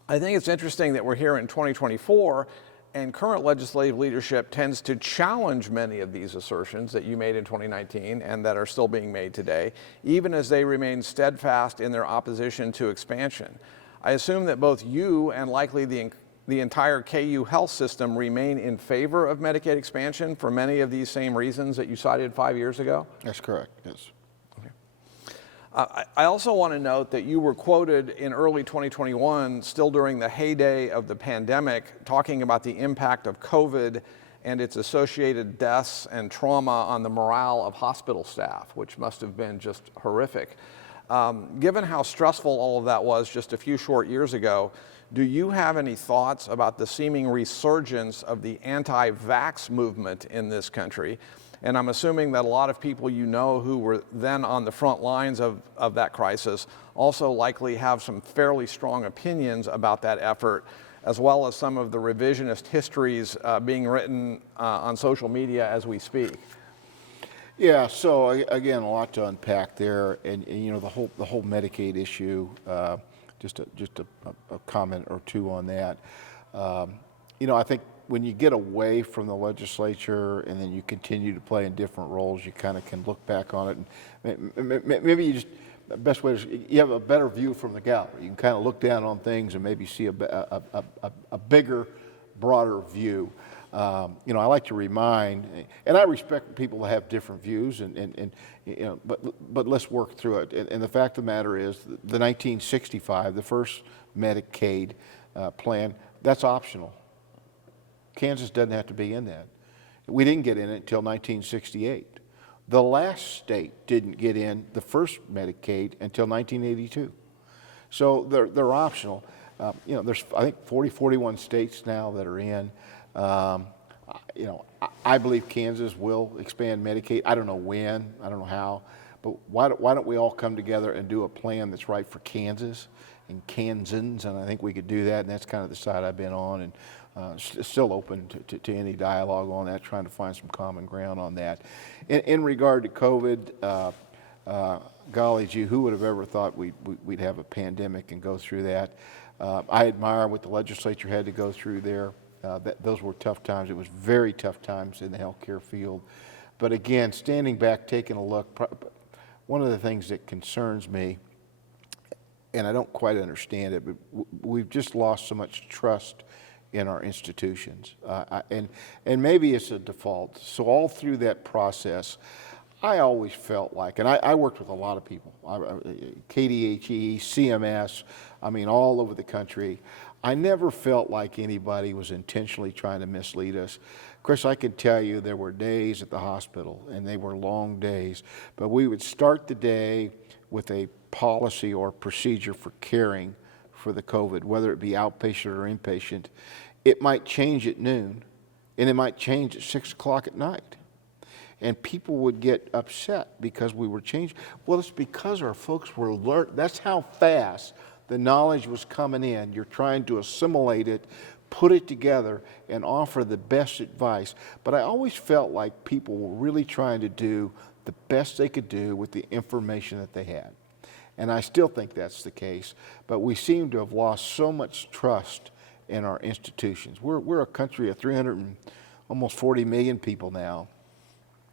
think it's interesting that we're here in 2024, and current legislative leadership tends to challenge many of these assertions that you made in 2019 and that are still being made today, even as they remain steadfast in their opposition to expansion. I assume that both you and likely the entire KU health system remain in favor of Medicaid expansion for many of these same reasons that you cited 5 years ago? That's correct, yes. Okay. I also want to note that you were quoted in early 2021, still during the heyday of the pandemic, talking about the impact of COVID and its associated deaths and trauma on the morale of hospital staff, which must have been just horrific. Given how stressful all of that was just a few short years ago, do you have any thoughts about the seeming resurgence of the anti-vax movement in this country? And I'm assuming that a lot of people you know who were then on the front lines of that crisis also likely have some fairly strong opinions about that effort, as well as some of the revisionist histories being written on social media as we speak. Yeah, so again, a lot to unpack there, and the whole Medicaid issue. Just a comment or two on that. I think when you get away from the legislature and then you continue to play in different roles, you kind of can look back on it. And maybe the best way is you have a better view from the gallery. You can kind of look down on things and maybe see a bigger, broader view. I like to remind, and I respect people that have different views, but let's work through it. And the fact of the matter is, the 1965, the first Medicaid plan, that's optional. Kansas doesn't have to be in that. We didn't get in it until 1968. The last state didn't get in the first Medicaid until 1982. So they're optional. there's, I think, 41 states now that are in. I believe Kansas will expand Medicaid. I don't know when, I don't know how, but why don't we all come together and do a plan that's right for Kansas and Kansans, and I think we could do that, and that's kind of the side I've been on, and still open to any dialogue on that, trying to find some common ground on that. In regard to COVID, golly gee, who would have ever thought we'd have a pandemic and go through that? I admire what the legislature had to go through there. Those were tough times. It was very tough times in the healthcare field. But again, standing back, taking a look, one of the things that concerns me, and I don't quite understand it, but we've just lost so much trust in our institutions. And maybe it's a default. So all through that process, I always felt like, and I worked with a lot of people, KDHE, CMS, I mean, all over the country. I never felt like anybody was intentionally trying to mislead us. Chris, I can tell you there were days at the hospital, and they were long days, but we would start the day with a policy or procedure for caring for the COVID, whether it be outpatient or inpatient. It might change at noon, and it might change at 6 o'clock at night. And people would get upset because we were changing. Well, it's because our folks were alert. That's how fast the knowledge was coming in. You're trying to assimilate it, put it together, and offer the best advice. But I always felt like people were really trying to do the best they could do with the information that they had. And I still think that's the case. But we seem to have lost so much trust in our institutions. We're a country of 300 and almost 40 million people now.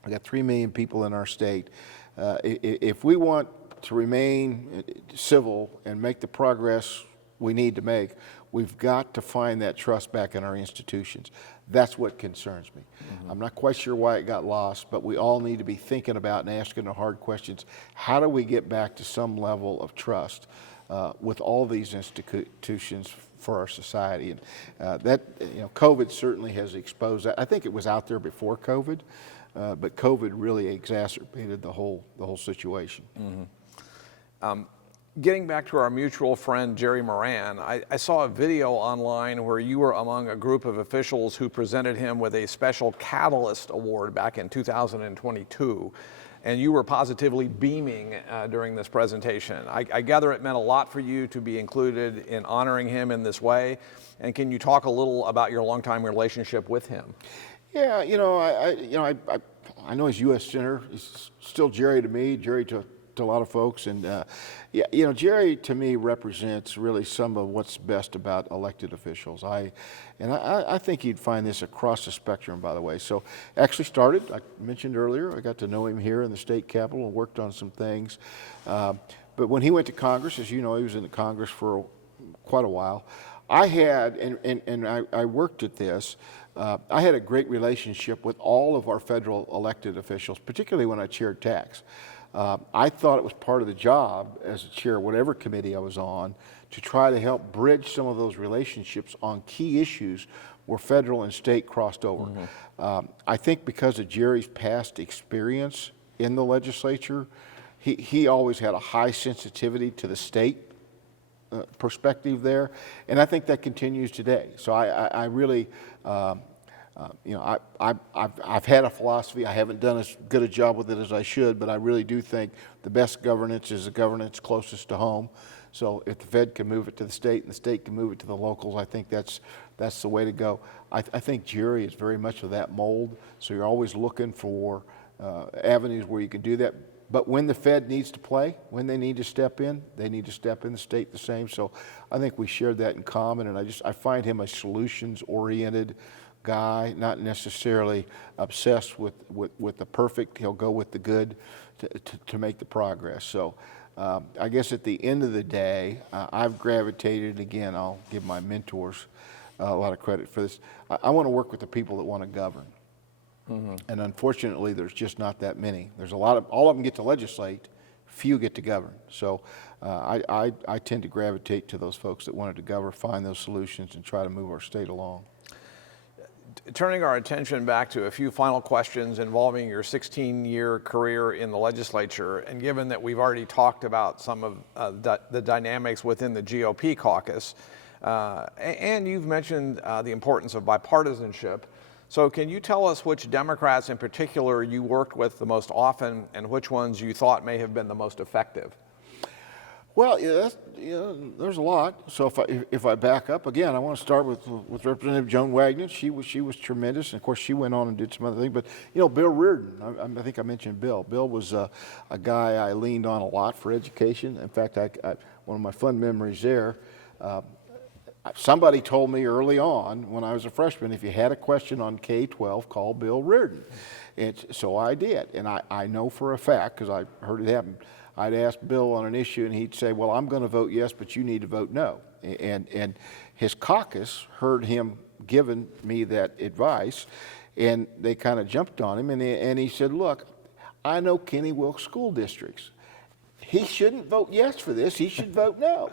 We got 3 million people in our state. If we want to remain civil and make the progress we need to make, we've got to find that trust back in our institutions. That's what concerns me. I'm not quite sure why it got lost, but we all need to be thinking about and asking the hard questions. How do we get back to some level of trust with all these institutions for our society? And COVID certainly has exposed that. I think it was out there before COVID, but COVID really exacerbated the whole situation. Getting back to our mutual friend Jerry Moran, I saw a video online where you were among a group of officials who presented him with a special Catalyst Award back in 2022, and you were positively beaming during this presentation. I gather it meant a lot for you to be included in honoring him in this way, and can you talk a little about your longtime relationship with him? Yeah, I know he's U.S. Senator. He's still Jerry to me, Jerry to a lot of folks, and Jerry to me represents really some of what's best about elected officials. I think you'd find this across the spectrum, by the way. So actually started, I mentioned earlier, I got to know him here in the state capitol and worked on some things. But when he went to Congress, as you know, he was in the Congress for quite a while. I had, and I worked at this, I had a great relationship with all of our federal elected officials, particularly when I chaired tax. I thought it was part of the job as a chair, whatever committee I was on, to try to help bridge some of those relationships on key issues where federal and state crossed over. I think because of Jerry's past experience in the legislature, he always had a high sensitivity to the state perspective there, and I think that continues today. So I really, I've had a philosophy. I haven't done as good a job with it as I should, but I really do think the best governance is the governance closest to home. So if the Fed can move it to the state and the state can move it to the locals, I think that's the way to go. I think Jerry is very much of that mold. So you're always looking for avenues where you can do that. But when the Fed needs to play, when they need to step in, they need to step in, the state the same. So I think we shared that in common, and I find him a solutions-oriented guy, not necessarily obsessed with the perfect. He'll go with the good to make the progress. So I guess at the end of the day, I've gravitated, again, I'll give my mentors a lot of credit for this. I want to work with the people that want to govern. And unfortunately, there's just not that many. There's all of them get to legislate, few get to govern. So I tend to gravitate to those folks that wanted to govern, find those solutions, and try to move our state along. Turning our attention back to a few final questions involving your 16-year career in the legislature, and given that we've already talked about some of the dynamics within the GOP caucus, And you've mentioned the importance of bipartisanship. So can you tell us which Democrats in particular you worked with the most often and which ones you thought may have been the most effective? Well, there's a lot. So if I back up again, I want to start with Representative Joan Wagner. She was tremendous, and of course she went on and did some other things. But Bill Reardon, I think I mentioned Bill. Bill was a guy I leaned on a lot for education. In fact, one of my fun memories there. Somebody told me early on when I was a freshman, if you had a question on K-12, call Bill Reardon. So I did, and I know for a fact because I heard it happen. I'd ask Bill on an issue, and he'd say, "Well, I'm going to vote yes, but you need to vote no." And his caucus heard him giving me that advice, and they kind of jumped on him. And he said, "Look, I know Kenny Wilk school districts. He shouldn't vote yes for this. He should vote no."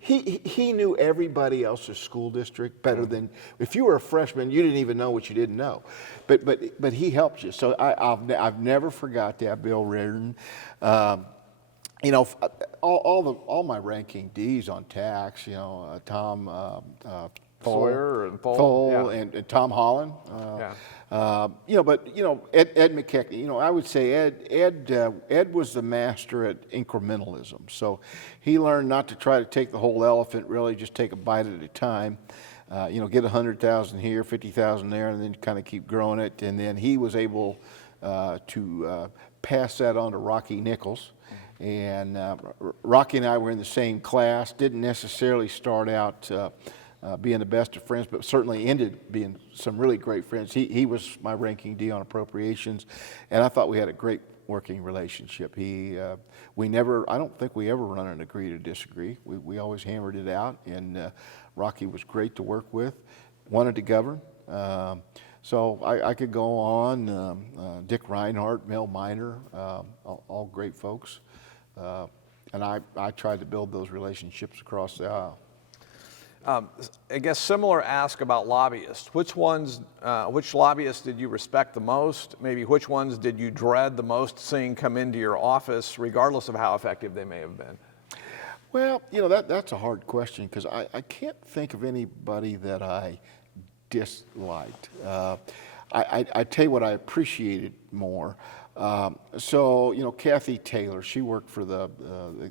He knew everybody else's school district better than, if you were a freshman, you didn't even know what you didn't know. But he helped you. So I've never forgot that, Bill Reardon. All my ranking D's on tax, Tom Sawyer and Thole and Tom Holland. But Ed McKechnie. I would say Ed was the master at incrementalism. So he learned not to try to take the whole elephant, really just take a bite at a time. Get 100,000 here, 50,000 there, and then kind of keep growing it. And then he was able to pass that on to Rocky Nichols. And Rocky and I were in the same class. Didn't necessarily start out being the best of friends, but certainly ended being some really great friends. He was my ranking D on appropriations, and I thought we had a great working relationship. I don't think we ever run an agree to disagree. We always hammered it out, and Rocky was great to work with, wanted to govern. So I could go on, Dick Reinhardt, Mel Miner, all great folks. And I tried to build those relationships across the aisle. I guess similar ask about lobbyists. Which lobbyists did you respect the most? Maybe which ones did you dread the most seeing come into your office, regardless of how effective they may have been? Well, that's a hard question because I can't think of anybody that I disliked. I tell you what I appreciated more. Kathy Taylor, she worked for the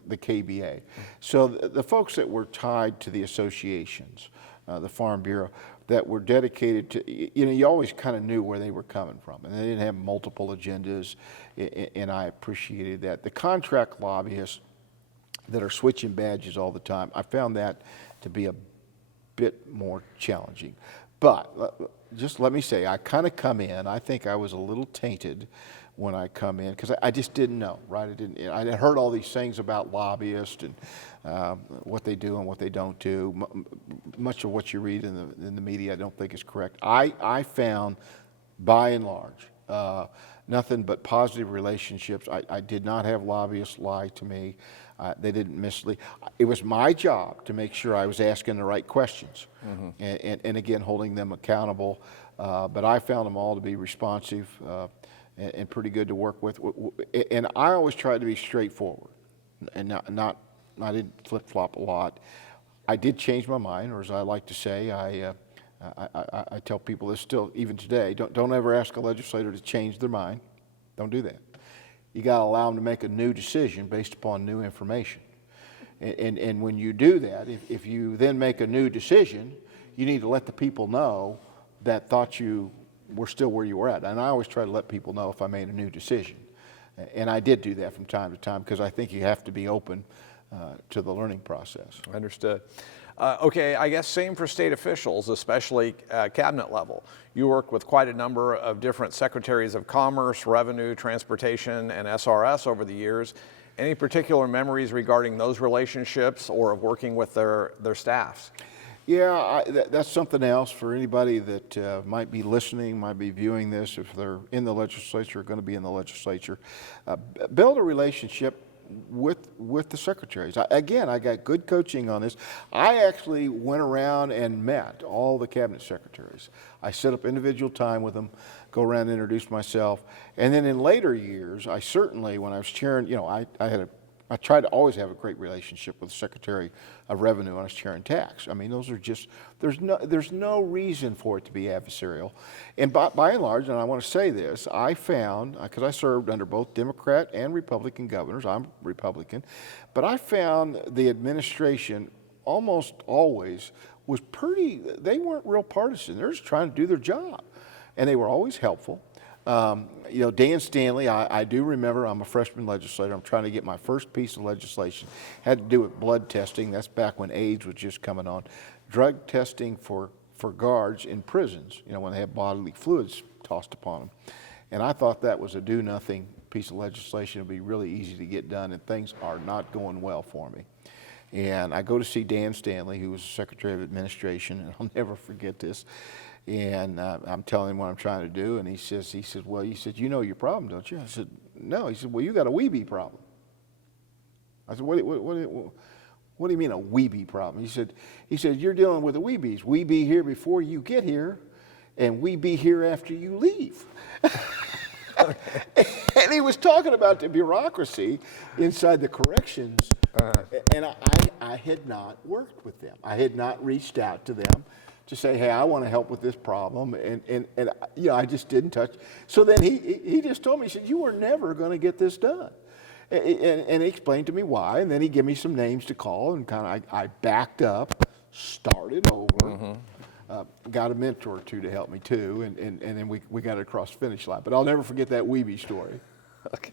KBA. So the folks that were tied to the associations, the Farm Bureau, that were dedicated to, you always kind of knew where they were coming from, and they didn't have multiple agendas, and I appreciated that. The contract lobbyists that are switching badges all the time, I found that to be a bit more challenging. But just let me say, I kind of come in, I think I was a little tainted when I come in, because I just didn't know, right? I had heard all these things about lobbyists and what they do and what they don't do. Much of what you read in the media I don't think is correct. I found, by and large, nothing but positive relationships. I did not have lobbyists lie to me. They didn't mislead. It was my job to make sure I was asking the right questions, and again, holding them accountable. But I found them all to be responsive and pretty good to work with. And I always tried to be straightforward, and I didn't flip-flop a lot. I did change my mind, or as I like to say, I tell people this still, even today, don't ever ask a legislator to change their mind. Don't do that. You got to allow them to make a new decision based upon new information. And when you do that, if you then make a new decision, you need to let the people know that thought you were still where you were at. And I always try to let people know if I made a new decision. And I did do that from time to time because I think you have to be open to the learning process. Understood. Okay, I guess same for state officials, especially cabinet level. You work with quite a number of different secretaries of commerce, revenue, transportation, and SRS over the years. Any particular memories regarding those relationships or of working with their staffs? Yeah, that's something else for anybody that might be listening, might be viewing this, if they're in the legislature or going to be in the legislature. Build a relationship with the secretaries. I got good coaching on this. I actually went around and met all the cabinet secretaries. I set up individual time with them, go around and introduce myself. And then in later years, I certainly, when I was chairing, I had I try to always have a great relationship with the Secretary of Revenue on his chair and tax. I mean, those are just, there's no reason for it to be adversarial. And by and large, and I want to say this, I found, because I served under both Democrat and Republican governors, I'm Republican, but I found the administration almost always was pretty, they weren't real partisan. They're just trying to do their job. And they were always helpful. You know, Dan Stanley, I do remember, I'm a freshman legislator, I'm trying to get my first piece of legislation, had to do with blood testing. That's back when AIDS was just coming on. Drug testing for guards in prisons, you know, when they have bodily fluids tossed upon them. And I thought that was a do-nothing piece of legislation. It would be really easy to get done, and things are not going well for me. And I go to see Dan Stanley, who was Secretary of Administration, and I'll never forget this. And I'm telling him what I'm trying to do, and he says, well, you know your problem, don't you? I said, no. He said, well, you got a weebie problem. I said, what do you mean a weebie problem? He said, you're dealing with the weebies. We be here before you get here, and we be here after you leave. And he was talking about the bureaucracy inside the corrections, and I had not worked with them. I had not reached out to them to say, hey, I want to help with this problem, and you know, I just didn't touch. So then he just told me, he said, you were never going to get this done. And he explained to me why, and then he gave me some names to call, and I backed up, started over, got a mentor or two to help me too, and then we got it across the finish line. But I'll never forget that weebie story. Okay.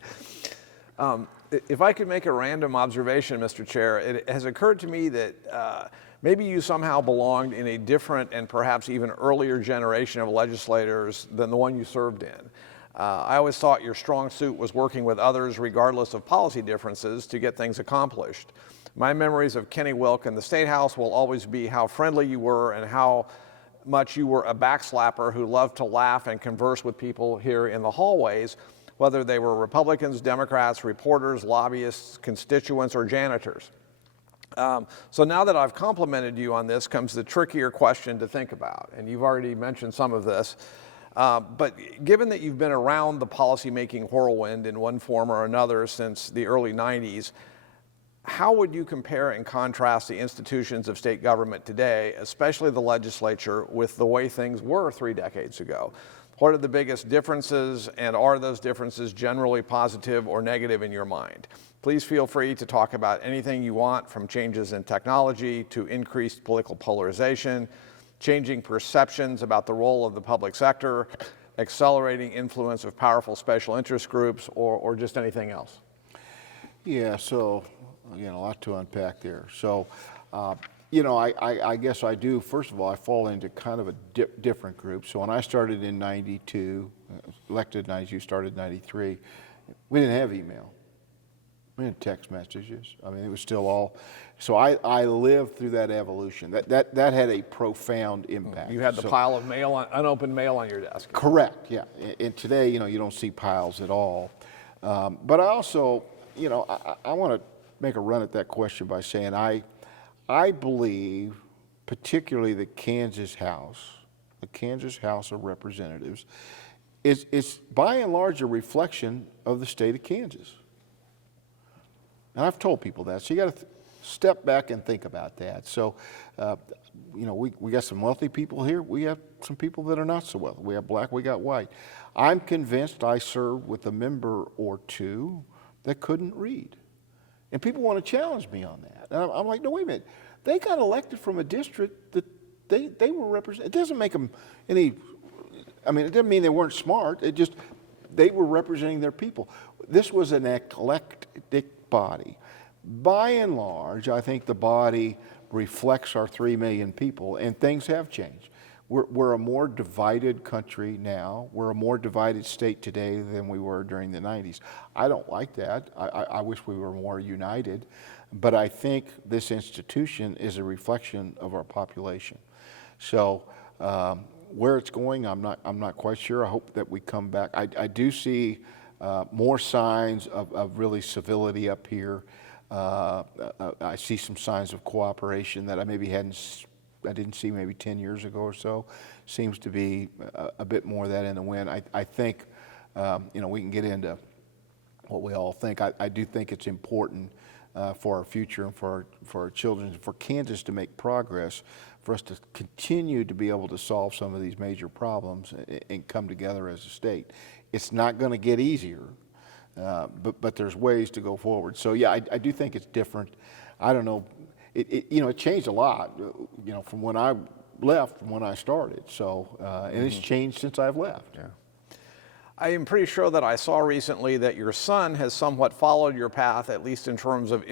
If I could make a random observation, Mr. Chair, it has occurred to me that maybe you somehow belonged in a different and perhaps even earlier generation of legislators than the one you served in. I always thought your strong suit was working with others regardless of policy differences to get things accomplished. My memories of Kenny Wilk in the State House will always be how friendly you were and how much you were a backslapper who loved to laugh and converse with people here in the hallways, whether they were Republicans, Democrats, reporters, lobbyists, constituents, or janitors. So now that I've complimented you on this comes the trickier question to think about, and you've already mentioned some of this. But given that you've been around the policymaking whirlwind in one form or another since the early 90s, how would you compare and contrast the institutions of state government today, especially the legislature, with the way things were 3 decades ago? What are the biggest differences, and are those differences generally positive or negative in your mind? Please feel free to talk about anything you want, from changes in technology to increased political polarization, changing perceptions about the role of the public sector, accelerating influence of powerful special interest groups, or just anything else. Yeah, so, again, a lot to unpack there. So, you know, I guess I do, first of all, I fall into kind of a different group. So when I started in 92, elected in 92, started in 93, we didn't have email. We didn't text messages. I mean, it was still all, so I lived through that evolution. That had a profound impact. You had the pile of mail, unopened mail on your desk. Correct, yeah. And today, you know, you don't see piles at all. But I also, you know, I want to make a run at that question by saying I believe, particularly the Kansas House of Representatives, is by and large a reflection of the state of Kansas. And I've told people that, so you got to step back and think about that. So, you know, we got some wealthy people here. We have some people that are not so wealthy. We have black, we got white. I'm convinced I served with a member or two that couldn't read. And people want to challenge me on that. And I'm like, no, wait a minute. They got elected from a district that they were representing. It doesn't make them any, I mean, it doesn't mean they weren't smart. It just, they were representing their people. This was an eclectic body. By and large, I think the body reflects our 3 million people, and things have changed. We're a more divided country now. We're a more divided state today than we were during the 90s. I don't like that. I wish we were more united, but I think this institution is a reflection of our population. So where it's going, I'm not quite sure. I hope that we come back. I do see more signs of really civility up here. I see some signs of cooperation that I didn't see maybe 10 years ago or so. Seems to be a bit more of that in the wind. I think, you know, we can get into what we all think. I do think it's important for our future and for our children, and for Kansas to make progress, for us to continue to be able to solve some of these major problems and come together as a state. It's not going to get easier, but there's ways to go forward. So yeah, I do think it's different. I don't know, it changed a lot, from when I left, from when I started. So, and it's changed since I've left. Yeah. I am pretty sure that I saw recently that your son has somewhat followed your path, at least in terms of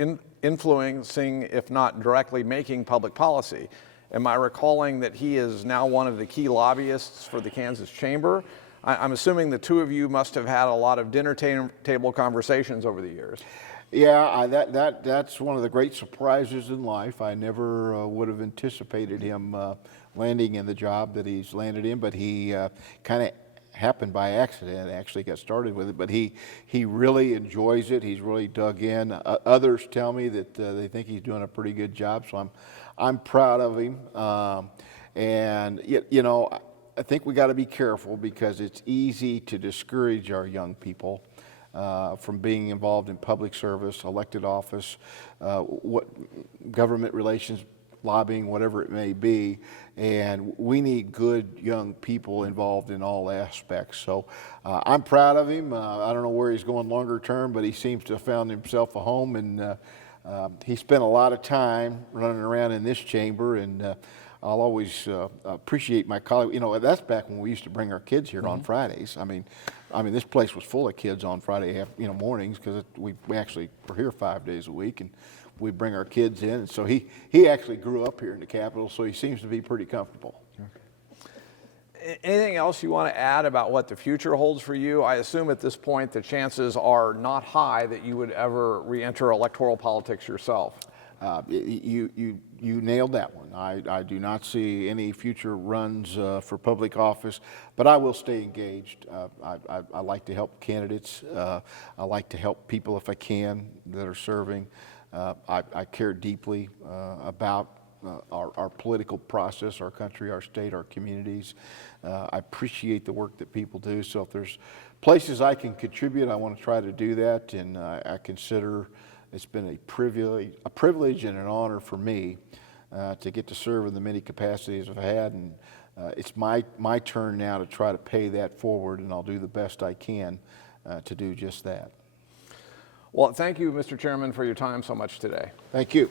influencing, if not directly making public policy. Am I recalling that he is now one of the key lobbyists for the Kansas Chamber? I'm assuming the two of you must have had a lot of dinner table conversations over the years. Yeah, that's one of the great surprises in life. I never would have anticipated him landing in the job that he's landed in, but he kind of happened by accident. Actually got started with it, but he really enjoys it. He's really dug in. Others tell me that they think he's doing a pretty good job, so I'm proud of him. And I think we got to be careful, because it's easy to discourage our young people from being involved in public service, elected office, what government relations, lobbying, whatever it may be. And we need good young people involved in all aspects. So I'm proud of him. I don't know where he's going longer term, but he seems to have found himself a home, and he spent a lot of time running around in this chamber, and I'll always appreciate my colleague. That's back when we used to bring our kids here on Fridays. I mean, this place was full of kids on Friday mornings, because we actually were here 5 days a week, and we bring our kids in. And so he actually grew up here in the Capitol, so he seems to be pretty comfortable. Anything else you want to add about what the future holds for you? I assume at this point the chances are not high that you would ever re-enter electoral politics yourself. You nailed that one. I do not see any future runs for public office, but I will stay engaged. I like to help candidates. I like to help people if I can that are serving. I care deeply about our political process, our country, our state, our communities. I appreciate the work that people do. So if there's places I can contribute, I want to try to do that, and I consider it's been a privilege and an honor for me to get to serve in the many capacities I've had, and it's my turn now to try to pay that forward, and I'll do the best I can to do just that. Well, thank you, Mr. Chairman, for your time so much today. Thank you.